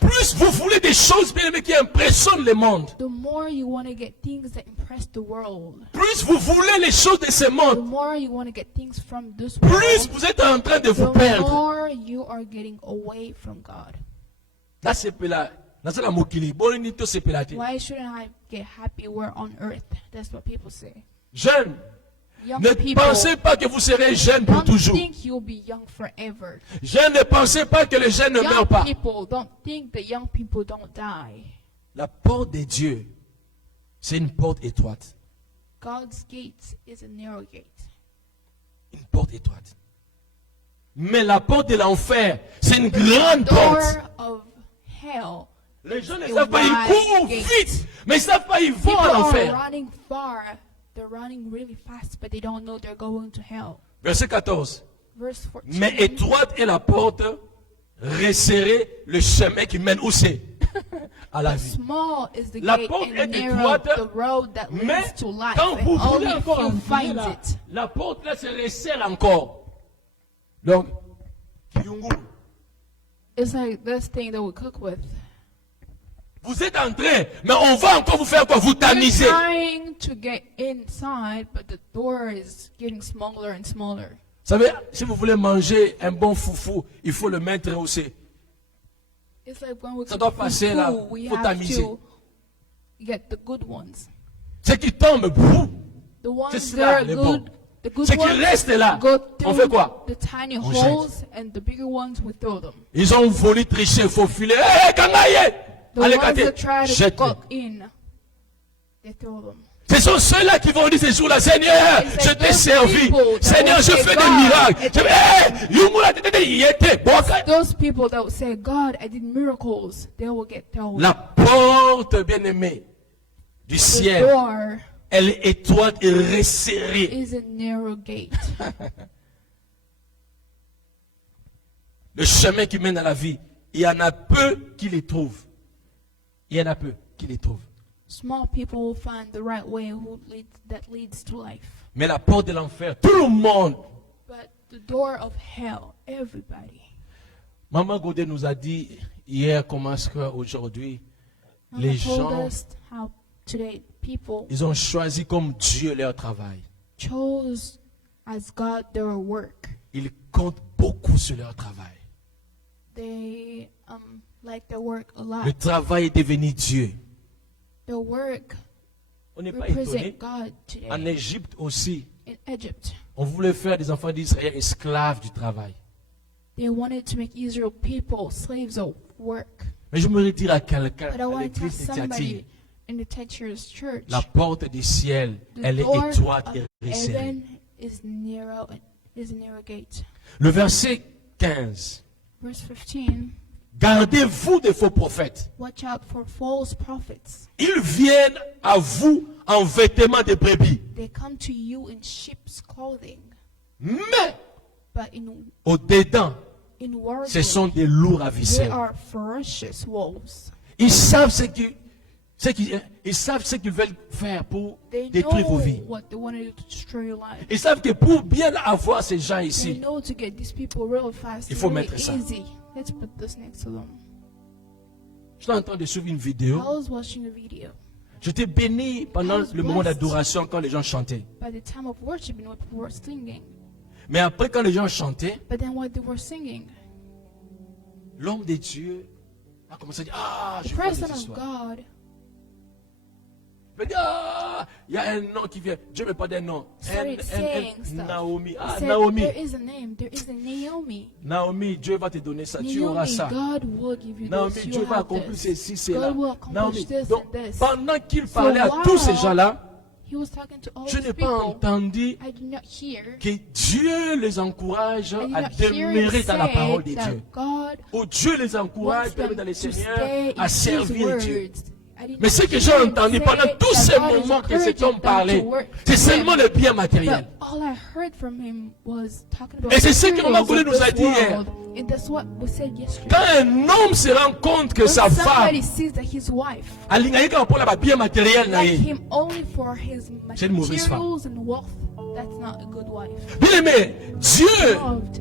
Plus vous voulez des choses, bien aimé, qui impressionnent le monde, The more you want to get things that impress the world, plus vous voulez les choses de ce the monde, more you want to get things from this plus world, vous êtes en train de vous the perdre. more you are getting away from God. Là, c'est là. Là, c'est la mokili. Bon, ni tout, c'est là. Why shouldn't I get happy we're on earth? That's what people say. Jeunes, Young ne people, pensez pas que vous serez jeune pour don't toujours. think you'll be young forever. Jeunes, ne pensez pas que les jeunes ne Young meurent pas. people don't think the young people don't die. La porte de Dieu, c'est une porte étroite. God's gate is a narrow gate. Une porte étroite. Mais la porte de l'enfer, c'est une The grande door porte. of hell. Les gens ne is savent pas, ils wide courent gate. vite, mais ils ne savent pas, ils vont People à are l'enfer. running far. They're running really fast, but they don't know they're going to hell. Verset 14. Verse 14. Mais étroite est la porte, resserré le chemin qui mène où c'est? À la vie. Small is the La gate porte and est narrow étroite, the road that Mais leads to life, quand vous and voulez only encore few entrer find là, it. la porte là se resserre encore. Donc, Kyungu, It's like this thing that we cook with. vous êtes entré, mais on va encore vous faire quoi? Vous You're tamiser. trying to get inside, but the door is getting smaller and smaller. Vous savez, si vous voulez manger un bon foufou, il faut le mettre aussi. It's like when we Ça doit cook passer là, fufu, we faut have tamiser. to get the good ones. Ce qui tombe, boum, The ones C'est that ça, are les good, bons. the good Ce qui ones reste là, go on through fait quoi? the tiny On jette. holes, and the bigger ones we throw them. ils ont voulu tricher, faufiler. Hé, Kangaye! The Allez, ones Katé, that try to jette-les. go in, they throw them. Ce sont ceux-là qui vont dire ce jour-là, Seigneur, It's je like t'ai those servi. people that Seigneur, will je say, fais des God, miracles. it's- Hey, Yumula, y était. Those people that would say, God, I did miracles, they will get thrown. La porte, bien-aimée, du The ciel, door elle est étroite et resserrée. is a narrow gate. Le chemin qui mène à la vie, il y en a peu qui les trouvent. Il y en a peu qui les trouvent. Small people will find the right way that leads to life. Mais la porte de l'enfer, tout le monde. But the door of hell, everybody. Maman Godet nous a dit hier comment est-ce qu'aujourd'hui, Mama les told gens, us how today people ils ont choisi comme Dieu leur travail. chose as God their work. Ils comptent beaucoup sur leur travail. They like their work a lot. Le travail est devenu Dieu. Their work On n'est pas étonné. represent God En today. Égypte aussi, In Egypt, on voulait faire des enfants d'Israël esclaves du travail. they wanted to make Israel people slaves of work. Mais je voudrais dire à quelqu'un, But I à want to tell l'église somebody initiative, in the Texas church, la porte du ciel, the elle est door étroite of et resserrée. heaven is a narrow gate. Le verset 15. Verse 15, Gardez-vous des faux prophètes. watch out for false prophets. Ils viennent à vous en vêtements de brebis. They come to you in sheep's clothing, Mais but in au-dedans, inwardly ce sont des loups they ravisseurs. are ferocious wolves. Ils savent ils savent ce qu'ils veulent faire pour They détruire vos vies. know what they want to do to destroy your life. Ils savent que pour bien avoir ces gens They ici, know to get these people really fast, Il faut really mettre ça. easy. Let's put this next to them. je suis en train de suivre une vidéo. I was watching a video. J'étais béni pendant I was le moment blessed. d'adoration quand les gens chantaient. By the time of worship, when people were singing, Mais après, quand les gens chantaient, but then what they were singing, l'homme de Dieu a commencé à dire, ah, the je vois person des of histoires. God Il me dit, ah, il y a un nom qui vient. Dieu me parle d'un nom. started saying stuff. Naomi. He Ah, said, Naomi. there is a name. There is a Naomi. Naomi, Dieu va te donner ça. Tu auras Naomi, ça. God will give you Naomi, this. Dieu You va have accomplir this. ceci, cela. God will accomplish Naomi. this Donc, and this. pendant qu'il For parlait a à tous ces while, gens-là, He was talking to all je these n'ai pas people. entendu I did not hear. que Dieu les encourage I did à not hear demeurer him dans la parole de say Dieu. that God Ou Dieu les encourage wants à them dans le to Seigneur, stay à in His servir Dieu. words. I did Mais not ce que hear j'ai him entendu say pendant tous that ces God is moments que cet encouraging homme them parlait, to work c'est for seulement him. le bien matériel. But all I heard from him was talking about Et c'est ce que the Maman Goulé things nous a of this dit hier. world. And that's what we said yesterday. Quand un homme se rend compte que When sa somebody femme sees that his wife alingaka pour la bien matériel na like ye. him only for his C'est une mauvaise femme. materials and wealth, that's not a good wife. Bien aimé, Dieu, Loved.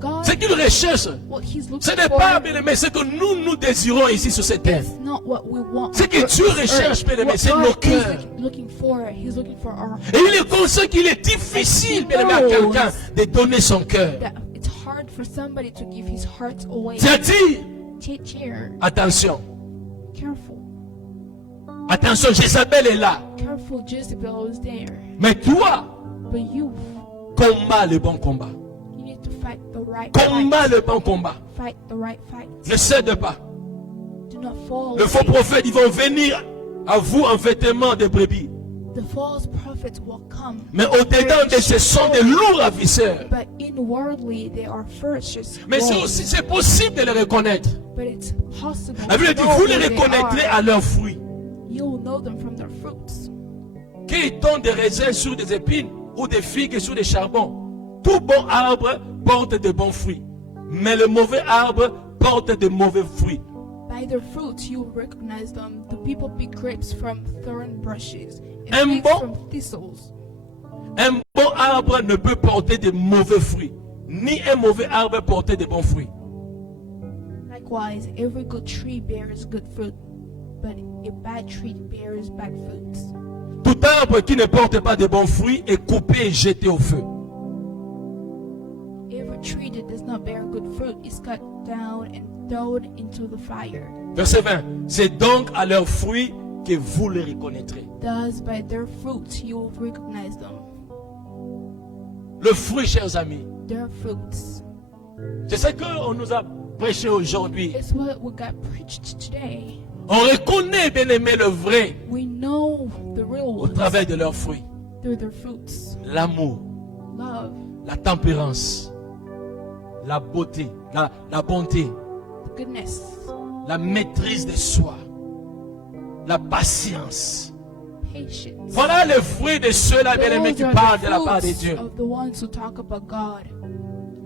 God, ce qu'il recherche, what he's looking ce n'est for, pas, bien aimé, ce que nous désirons ici sur cette terre. it's not what we want. Ce que Dieu recherche, bien aimé, What c'est God nos is cœurs. looking for, he's looking for our Et il est conscient qu'il est difficile, bien aimé, à quelqu'un de donner son cœur. that it's hard for somebody to give his heart away. C'est-à-dire, Take care. attention, Careful. attention, Jézabel est là. Careful, Jezebel is there. Mais toi, But you combat le bon combat. you need to fight the right Combat fight. le bon combat. Fight the right fight. Ne cède pas. Do not fall Le faux away. prophète, ils vont venir à vous en vêtements de brebis. The false prophets will come. Mais au-dedans de ce sont des loups ravisseurs. But inwardly they are ferocious. Mais c'est wolves. aussi c'est possible de les reconnaître. But it's possible. La Bible to dit, know vous who les they reconnaîtrez are. à leurs fruits. You'll know them from their fruits. Qu'ils tombent des raisins sur des épines ou des figues sur des charbons. Tout bon arbre porte de bons fruits. Mais le mauvais arbre porte de mauvais fruits. By their fruits you will recognize them. The people pick grapes from thorn bushes and Un figs bon- from thistles. Un bon arbre ne peut porter de mauvais fruits. Ni un mauvais arbre porter de bons fruits. Likewise, every good tree bears good fruit, but a bad tree bears bad fruits. Tout arbre qui ne porte pas de bons fruits est coupé et jeté au feu. Every tree that does not bear good fruit is cut down and thrown into the fire. Verset 20. C'est donc à leurs fruits que vous les reconnaîtrez. Thus, by their fruits you will recognize them. Le fruit, chers amis, Their fruits. c'est ce qu'on nous a prêché aujourd'hui. It's what we got preached today. On reconnaît, bien aimé, le vrai We know the real au ones travers de leurs fruits. through their fruits. L'amour, Love, la tempérance, la beauté, la bonté, the goodness, la maîtrise de soi, la patience. patience. Voilà les fruits de ceux-là, bien-aimés, qui Those parlent are de la the part de fruits Dieu. of the ones who talk about God.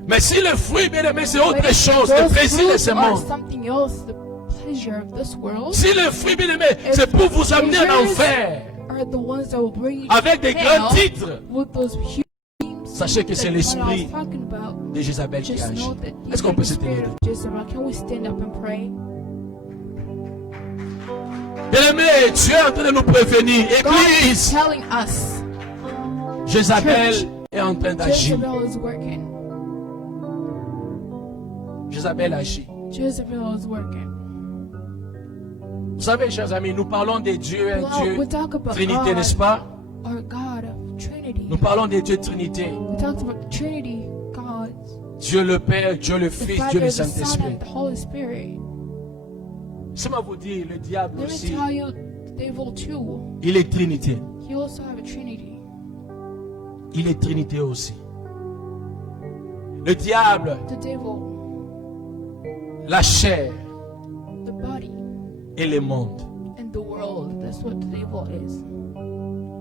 Mais si le fruit, bien-aimé, c'est But autre if chose, le those plaisir de fruits ce are monde. something else, the pleasure of this world, Si le fruit, bien-aimé, c'est pour vous amener en enfer, are the ones that will bring you avec des to grands hell titres, with those huge names sachez que c'est that l'esprit I was talking about. de Jézabel qui Just agit. know that Est-ce qu'on the peut se tenir spirit debout? of Jezebel. Can we stand up and pray? Bien-aimé, Dieu est en train de nous prévenir. God is Église, telling us Jézabel Church, est en train d'agir. Jezebel is working. Jézabel agit. Jezebel is working. Vous savez, chers amis, nous parlons de Dieu, un Well, Dieu we talk about Trinité, God, n'est-ce pas? our God of Trinity. Nous parlons de Dieu Trinité. We talked about the Trinity gods, Dieu le Père, Dieu le the Fils, Dieu Father, le the Son, Saint-Esprit. and the Holy Spirit. Laissez-moi vous dire, le diable Let me aussi, tell you, the devil too. il est Trinité. He also have a Trinity. Il est Trinité aussi. Le diable, The devil, la chair the body, et le monde. and the world. That's what the devil is.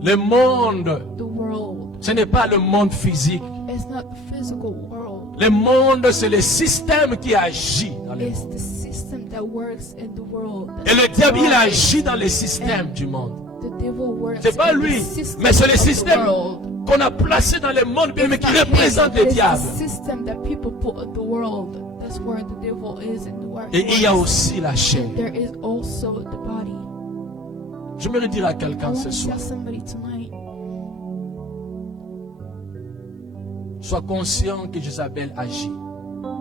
Le monde, The world. ce n'est pas le monde physique. It's not the physical world. Le monde, c'est le système qui agit dans le It's monde. the system that works in the world. Et le diable, il agit dans le système du monde. The devil works C'est pas in the lui, system mais c'est le of the système world. qu'on a placé dans le monde, bien, mais It's qui not him, représente it le is diable. the system that people put in the world. That's where the devil is in the world. Et il y a aussi la chair. There is also the body. J'aimerais dire à I quelqu'un want ce to soir, tell somebody tonight. sois conscient que Jézabel agit.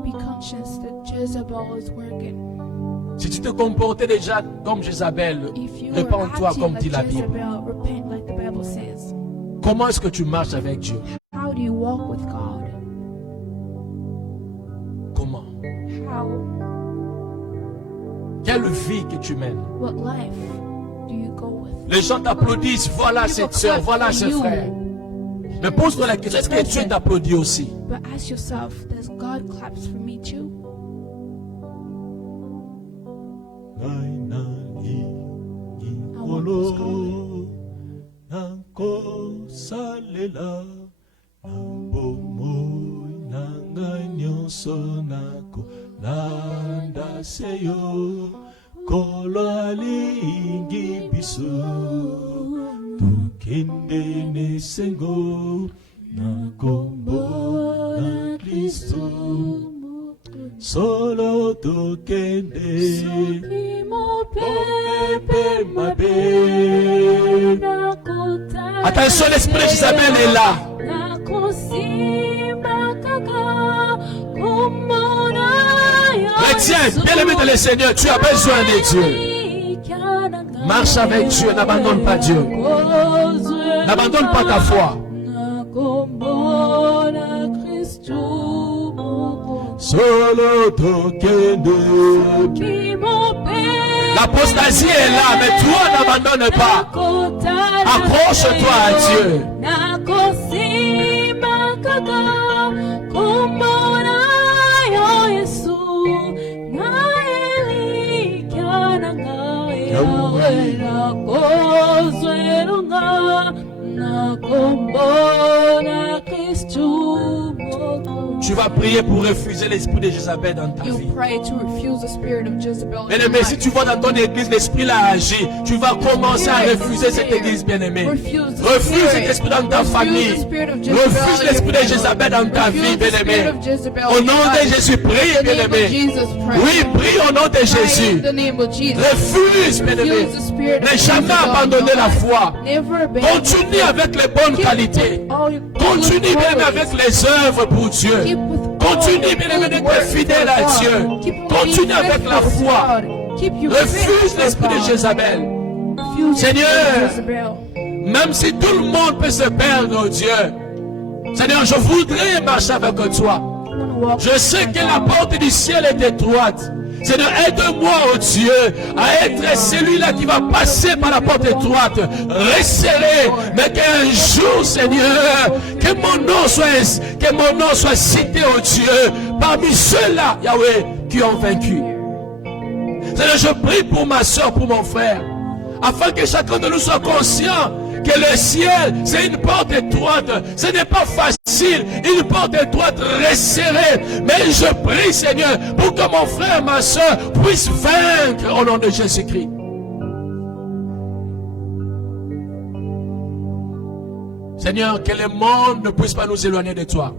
Be conscious that Jezebel is working. Si tu te comportais déjà comme Jézabel, If you are répands-toi acting comme like dit la Bible. Jezebel, repent like the Bible says. Comment est-ce que tu marches avec Dieu? How do you walk with God? Comment? How? Quelle vie que tu mènes? What life do you go with? Les gens t'applaudissent, voilà cette soeur, voilà ce frère. Mais pose-toi la question, est-ce que Dieu t'applaudit aussi? But ask yourself, does God claps for me too? Tukende sengo na kombo na Kristo solo tukende opepe mabe. Attention, l'esprit d'Isabelle est là. Chrétien, bien-aimé de le Seigneur, tu as besoin de Dieu. Marche avec Dieu, n'abandonne pas Dieu. N'abandonne pas ta foi. Solo tokende. L'apostasie est là, mais toi n'abandonne pas. Accroche-toi à Dieu. Tu vas prier pour refuser l'esprit de Jézabel dans ta You vie. pray to refuse the spirit of Jezebel. in your Bien-aimé, si life. tu vois dans ton église l'esprit l'a agi, tu vas commencer à refuser cette église, bien-aimé. Refuse cet esprit dans ta famille. Refuse l'esprit de Jézabel dans ta vie, bien-aimé. Au nom de Jésus, prie, bien-aimé. Oui, prie au nom de Jésus. Refuse, bien-aimé. Ne jamais abandonner la foi. Continue avec les bonnes qualités. Continue, bien-aimé, avec les œuvres pour Dieu. Continue, bien-aimé, d'être fidèle à Dieu. Continue avec la foi. Refuse l'esprit de Jézabel. Seigneur, même si tout le monde peut se perdre, Dieu, Seigneur, je voudrais marcher avec toi. Je sais que la porte du ciel est étroite. Seigneur, aide-moi, oh Dieu, à être celui-là qui va passer par la porte étroite, resserré, mais qu'un jour, Seigneur, que mon nom soit cité, oh Dieu, parmi ceux-là, Yahweh, qui ont vaincu. Seigneur, je prie pour ma soeur, pour mon frère, afin que chacun de nous soit conscient que le ciel, c'est une porte étroite. Ce n'est pas facile, une porte étroite resserrée. Mais je prie, Seigneur, pour que mon frère, ma soeur, puisse vaincre au nom de Jésus-Christ. Seigneur, que le monde ne puisse pas nous éloigner de toi.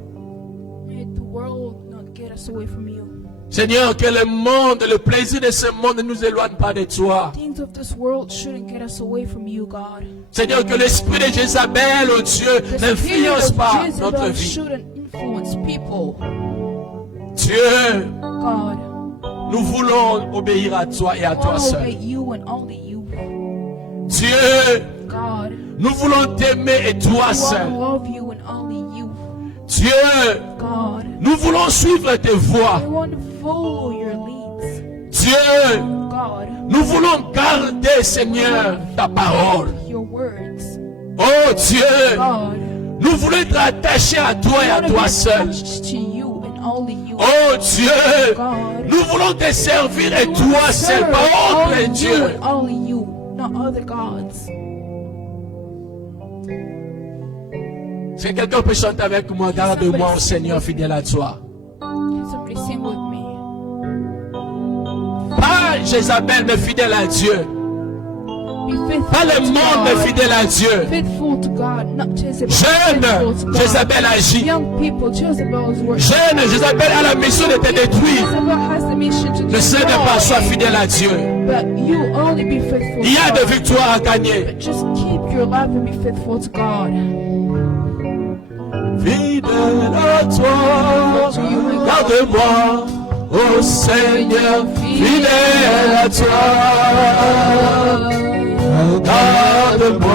May the world not get us away from you. Seigneur, que le monde, le plaisir de ce monde ne nous éloigne pas de toi. Things of this world shouldn't get us away from you, God. Seigneur, que l'esprit de Jézabel, oh Dieu, The spirit n'influence of pas Jezebel notre vie. shouldn't influence people. Dieu, God, nous voulons obéir à toi et à I toi want to obey seul. you and only you. Dieu, God, nous voulons t'aimer et toi I want to seul. love you and only you. Dieu, God, nous voulons suivre tes voies. I want to follow your leads. Dieu, God, nous voulons garder, Seigneur, ta parole. your words. Oh Dieu, God, nous voulons être attachés à toi et I à want to be toi seul. attached to you and only you. Oh Dieu, God, nous voulons te servir et we toi want to seul, serve pas autre only you Dieu. and only you, not other gods. Si quelqu'un peut chanter avec moi, garde-moi, oh Seigneur, fidèle à toi. Can somebody sing with me? Pas Jézabel, mais fidèle à Dieu. Be faithful Pas le to monde, mais God. fidèle à Dieu. Faithful to God, not Jezebel. Jeune, Faithful to God. Jézabel agit. Young people, Jezebel's work. Jeune, Jézabel a la mission de te détruire. Jezebel has the mission to Ne cesse de pas sois fidèle à Dieu. but you only be faithful Il y a to des God. victoires à gagner. But just keep your life and be faithful to God. Fidèle à toi, garde-moi, ô Seigneur, fidèle à toi. Garde-moi,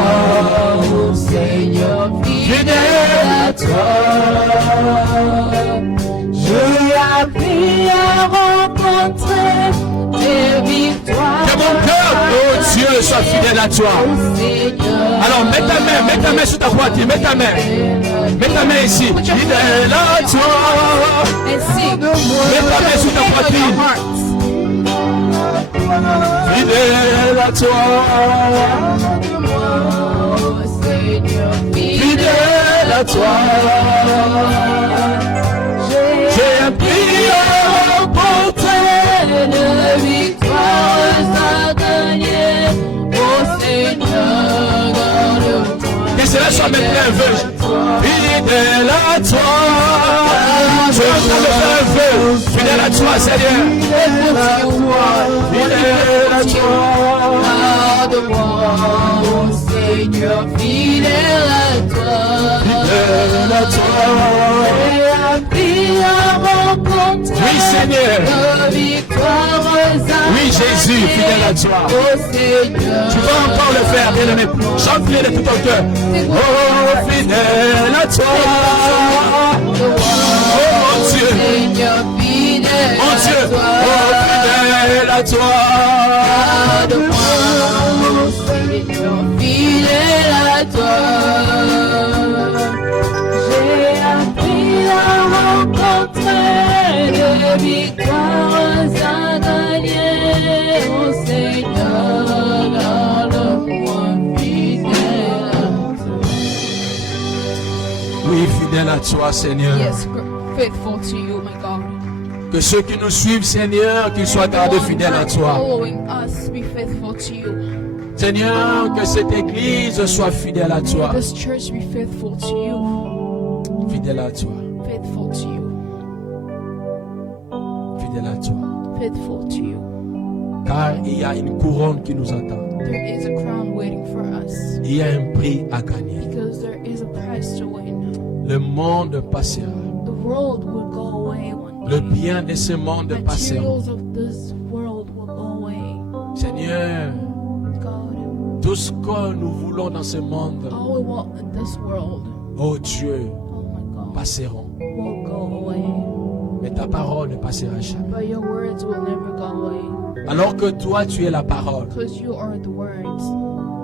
ô Seigneur, fidèle à toi. J'ai appris à rencontrer tes victoires. Que mon cœur, oh Dieu, soit fidèle à toi. Alors mets ta main sur ta poitrine, mets ta main ici. Fidèle à toi. And sing. Mets ta main sur ta poitrine. Fidèle à toi. Fidèle à toi. J'ai appris à rencontrer De victoires à gagner, ô Seigneur, garde-moi. que cela soit maintenant un vœu. Fidèle à toi. Je suis en train de faire un vœu. Fidèle à toi, Seigneur. Fidèle à toi. Garde-moi, ô Seigneur, fidèle à toi. Fidèle à toi. J'ai appris à rencontrer Oui, Seigneur. de victoires à Oui, Jésus, fidèle à toi. ô Seigneur. Tu vas encore le faire, bien-aimé. Chante-le de tout ton cœur. Oh, fidèle à toi. Oh, mon Dieu. Seigneur, fidèle Mon Dieu. à toi. Oh, fidèle à toi. Garde-moi, ô Seigneur, fidèle à toi. J'ai appris à rencontrer de victoires à gagner, ô Seigneur, garde-moi, fidèle à toi. Oui, fidèle à toi, Seigneur. Yes, faithful to you, my God. Que ceux qui nous suivent, Seigneur, qu'ils soient gardés fidèles à toi. Following us, be faithful to you. Seigneur, que cette église soit fidèle à toi. This church be faithful to you. Fidèle à toi. Faithful to you. Fidèle à toi. Faithful to you. Car il y a une couronne qui nous attend. There is a crown waiting for us. Il y a un prix à gagner. Because there is a prize to win. Le monde passera. The world will go away one Le day. bien de ce monde passera. Materials of this world will go away. Seigneur, God, tout ce que nous voulons dans ce monde, all we want in this world, oh Dieu, oh my God, passeront. will go away. Mais ta parole ne passera jamais. but your words will never go away. Alors que toi, tu es la parole, Because you are the words.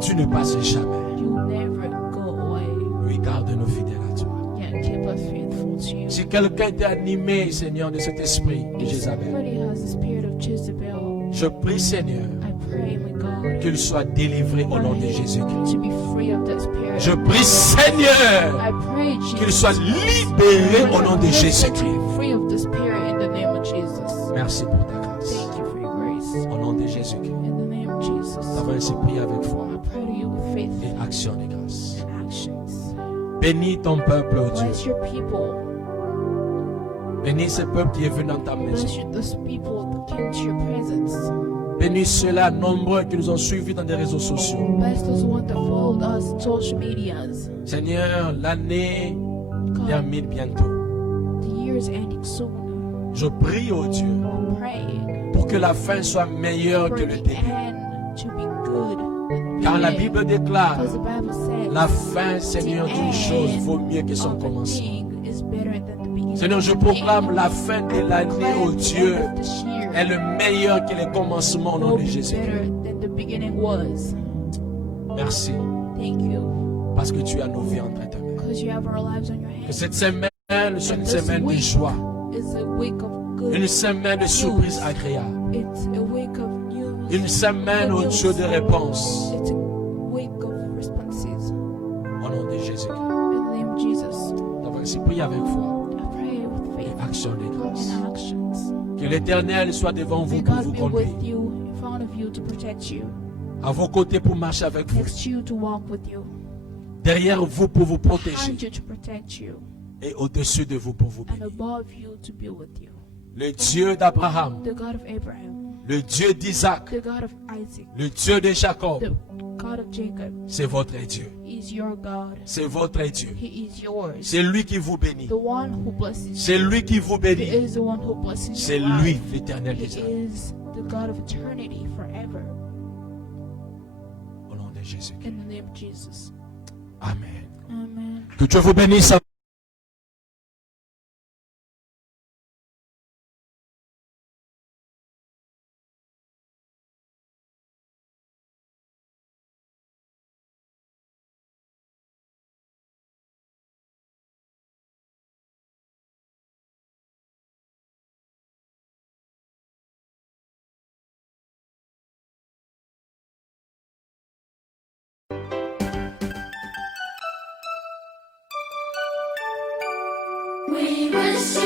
tu ne passes jamais. You never go away. Oui, garde-nous fidèles à toi. Yeah, keep us faithful to you. Si quelqu'un t'est animé, Seigneur, de cet esprit de If Jézabel, somebody has the spirit of Jezebel, je prie, Seigneur, I pray, my God, qu'il soit délivré au nom de Jésus-Christ. to be free of that spirit. Je prie, Seigneur, I pray, Jesus, qu'il soit libéré au nom de to Jésus-Christ. be free of the spirit in the name of Jesus. Merci pour ta grâce. Thank you for your grace. Au nom de Jésus-Christ. In the name of Jesus, Nous avons ainsi prié avec foi I pray to you with faith et action de grâce. and actions. Bénis ton peuple, oh Bless Dieu. your people. Bénis ce peuple qui est venu dans ta maison. Bless those people that came to your presence. Bénis ceux-là nombreux qui nous ont suivis dans des réseaux sociaux. Bless those ones that followed us on social medias. Seigneur, l'année God, termine bientôt. the year is ending soon. Je prie, oh Dieu, I'm praying pour que la fin soit meilleure for que the le début. end to be good. than the Car la beginning. Bible déclare, Because the Bible says la fin, Seigneur, d'une chose vaut mieux que son of a commencement. thing is better than the beginning. Seigneur, je of a proclame thing. la fin de l'année, oh Dieu, est le meilleur que le commencement au nom will de be Jésus. better than the beginning was. Merci, Thank you. parce que tu as nos vies entre tes mains. Because you have our lives on your Que hands. cette semaine soit une semaine de joie, It's a week of good. une semaine de surprises agréables, It's a week of news. une semaine, oh Dieu, de réponses. It's a week of responses. Au nom de Jésus. In the name of Jesus, Nous avons ainsi prié avec foi I pray with faith et action de grâce. and actions. Que l'Éternel soit devant vous May pour God vous be conduire, with you, in front of you to protect you, à vos côtés pour marcher avec vous, next to you to walk with you, derrière vous pour vous protéger behind you to protect you, et au-dessus de vous pour vous and bénir. above you to be with you. Le Dieu d'Abraham, The God of Abraham, le Dieu d'Isaac, the God of Isaac, le Dieu de Jacob, the God of Jacob c'est votre Dieu. is your God. C'est votre Dieu. He is yours. C'est lui qui vous bénit. The one who blesses you. C'est lui qui vous He bénit. is the one who blesses C'est your lui, life. l'Éternel He des armées. is the God of eternity forever. Au nom de Jésus. In the name of Jesus. Amen. Amen. Que Dieu vous bénisse. We worship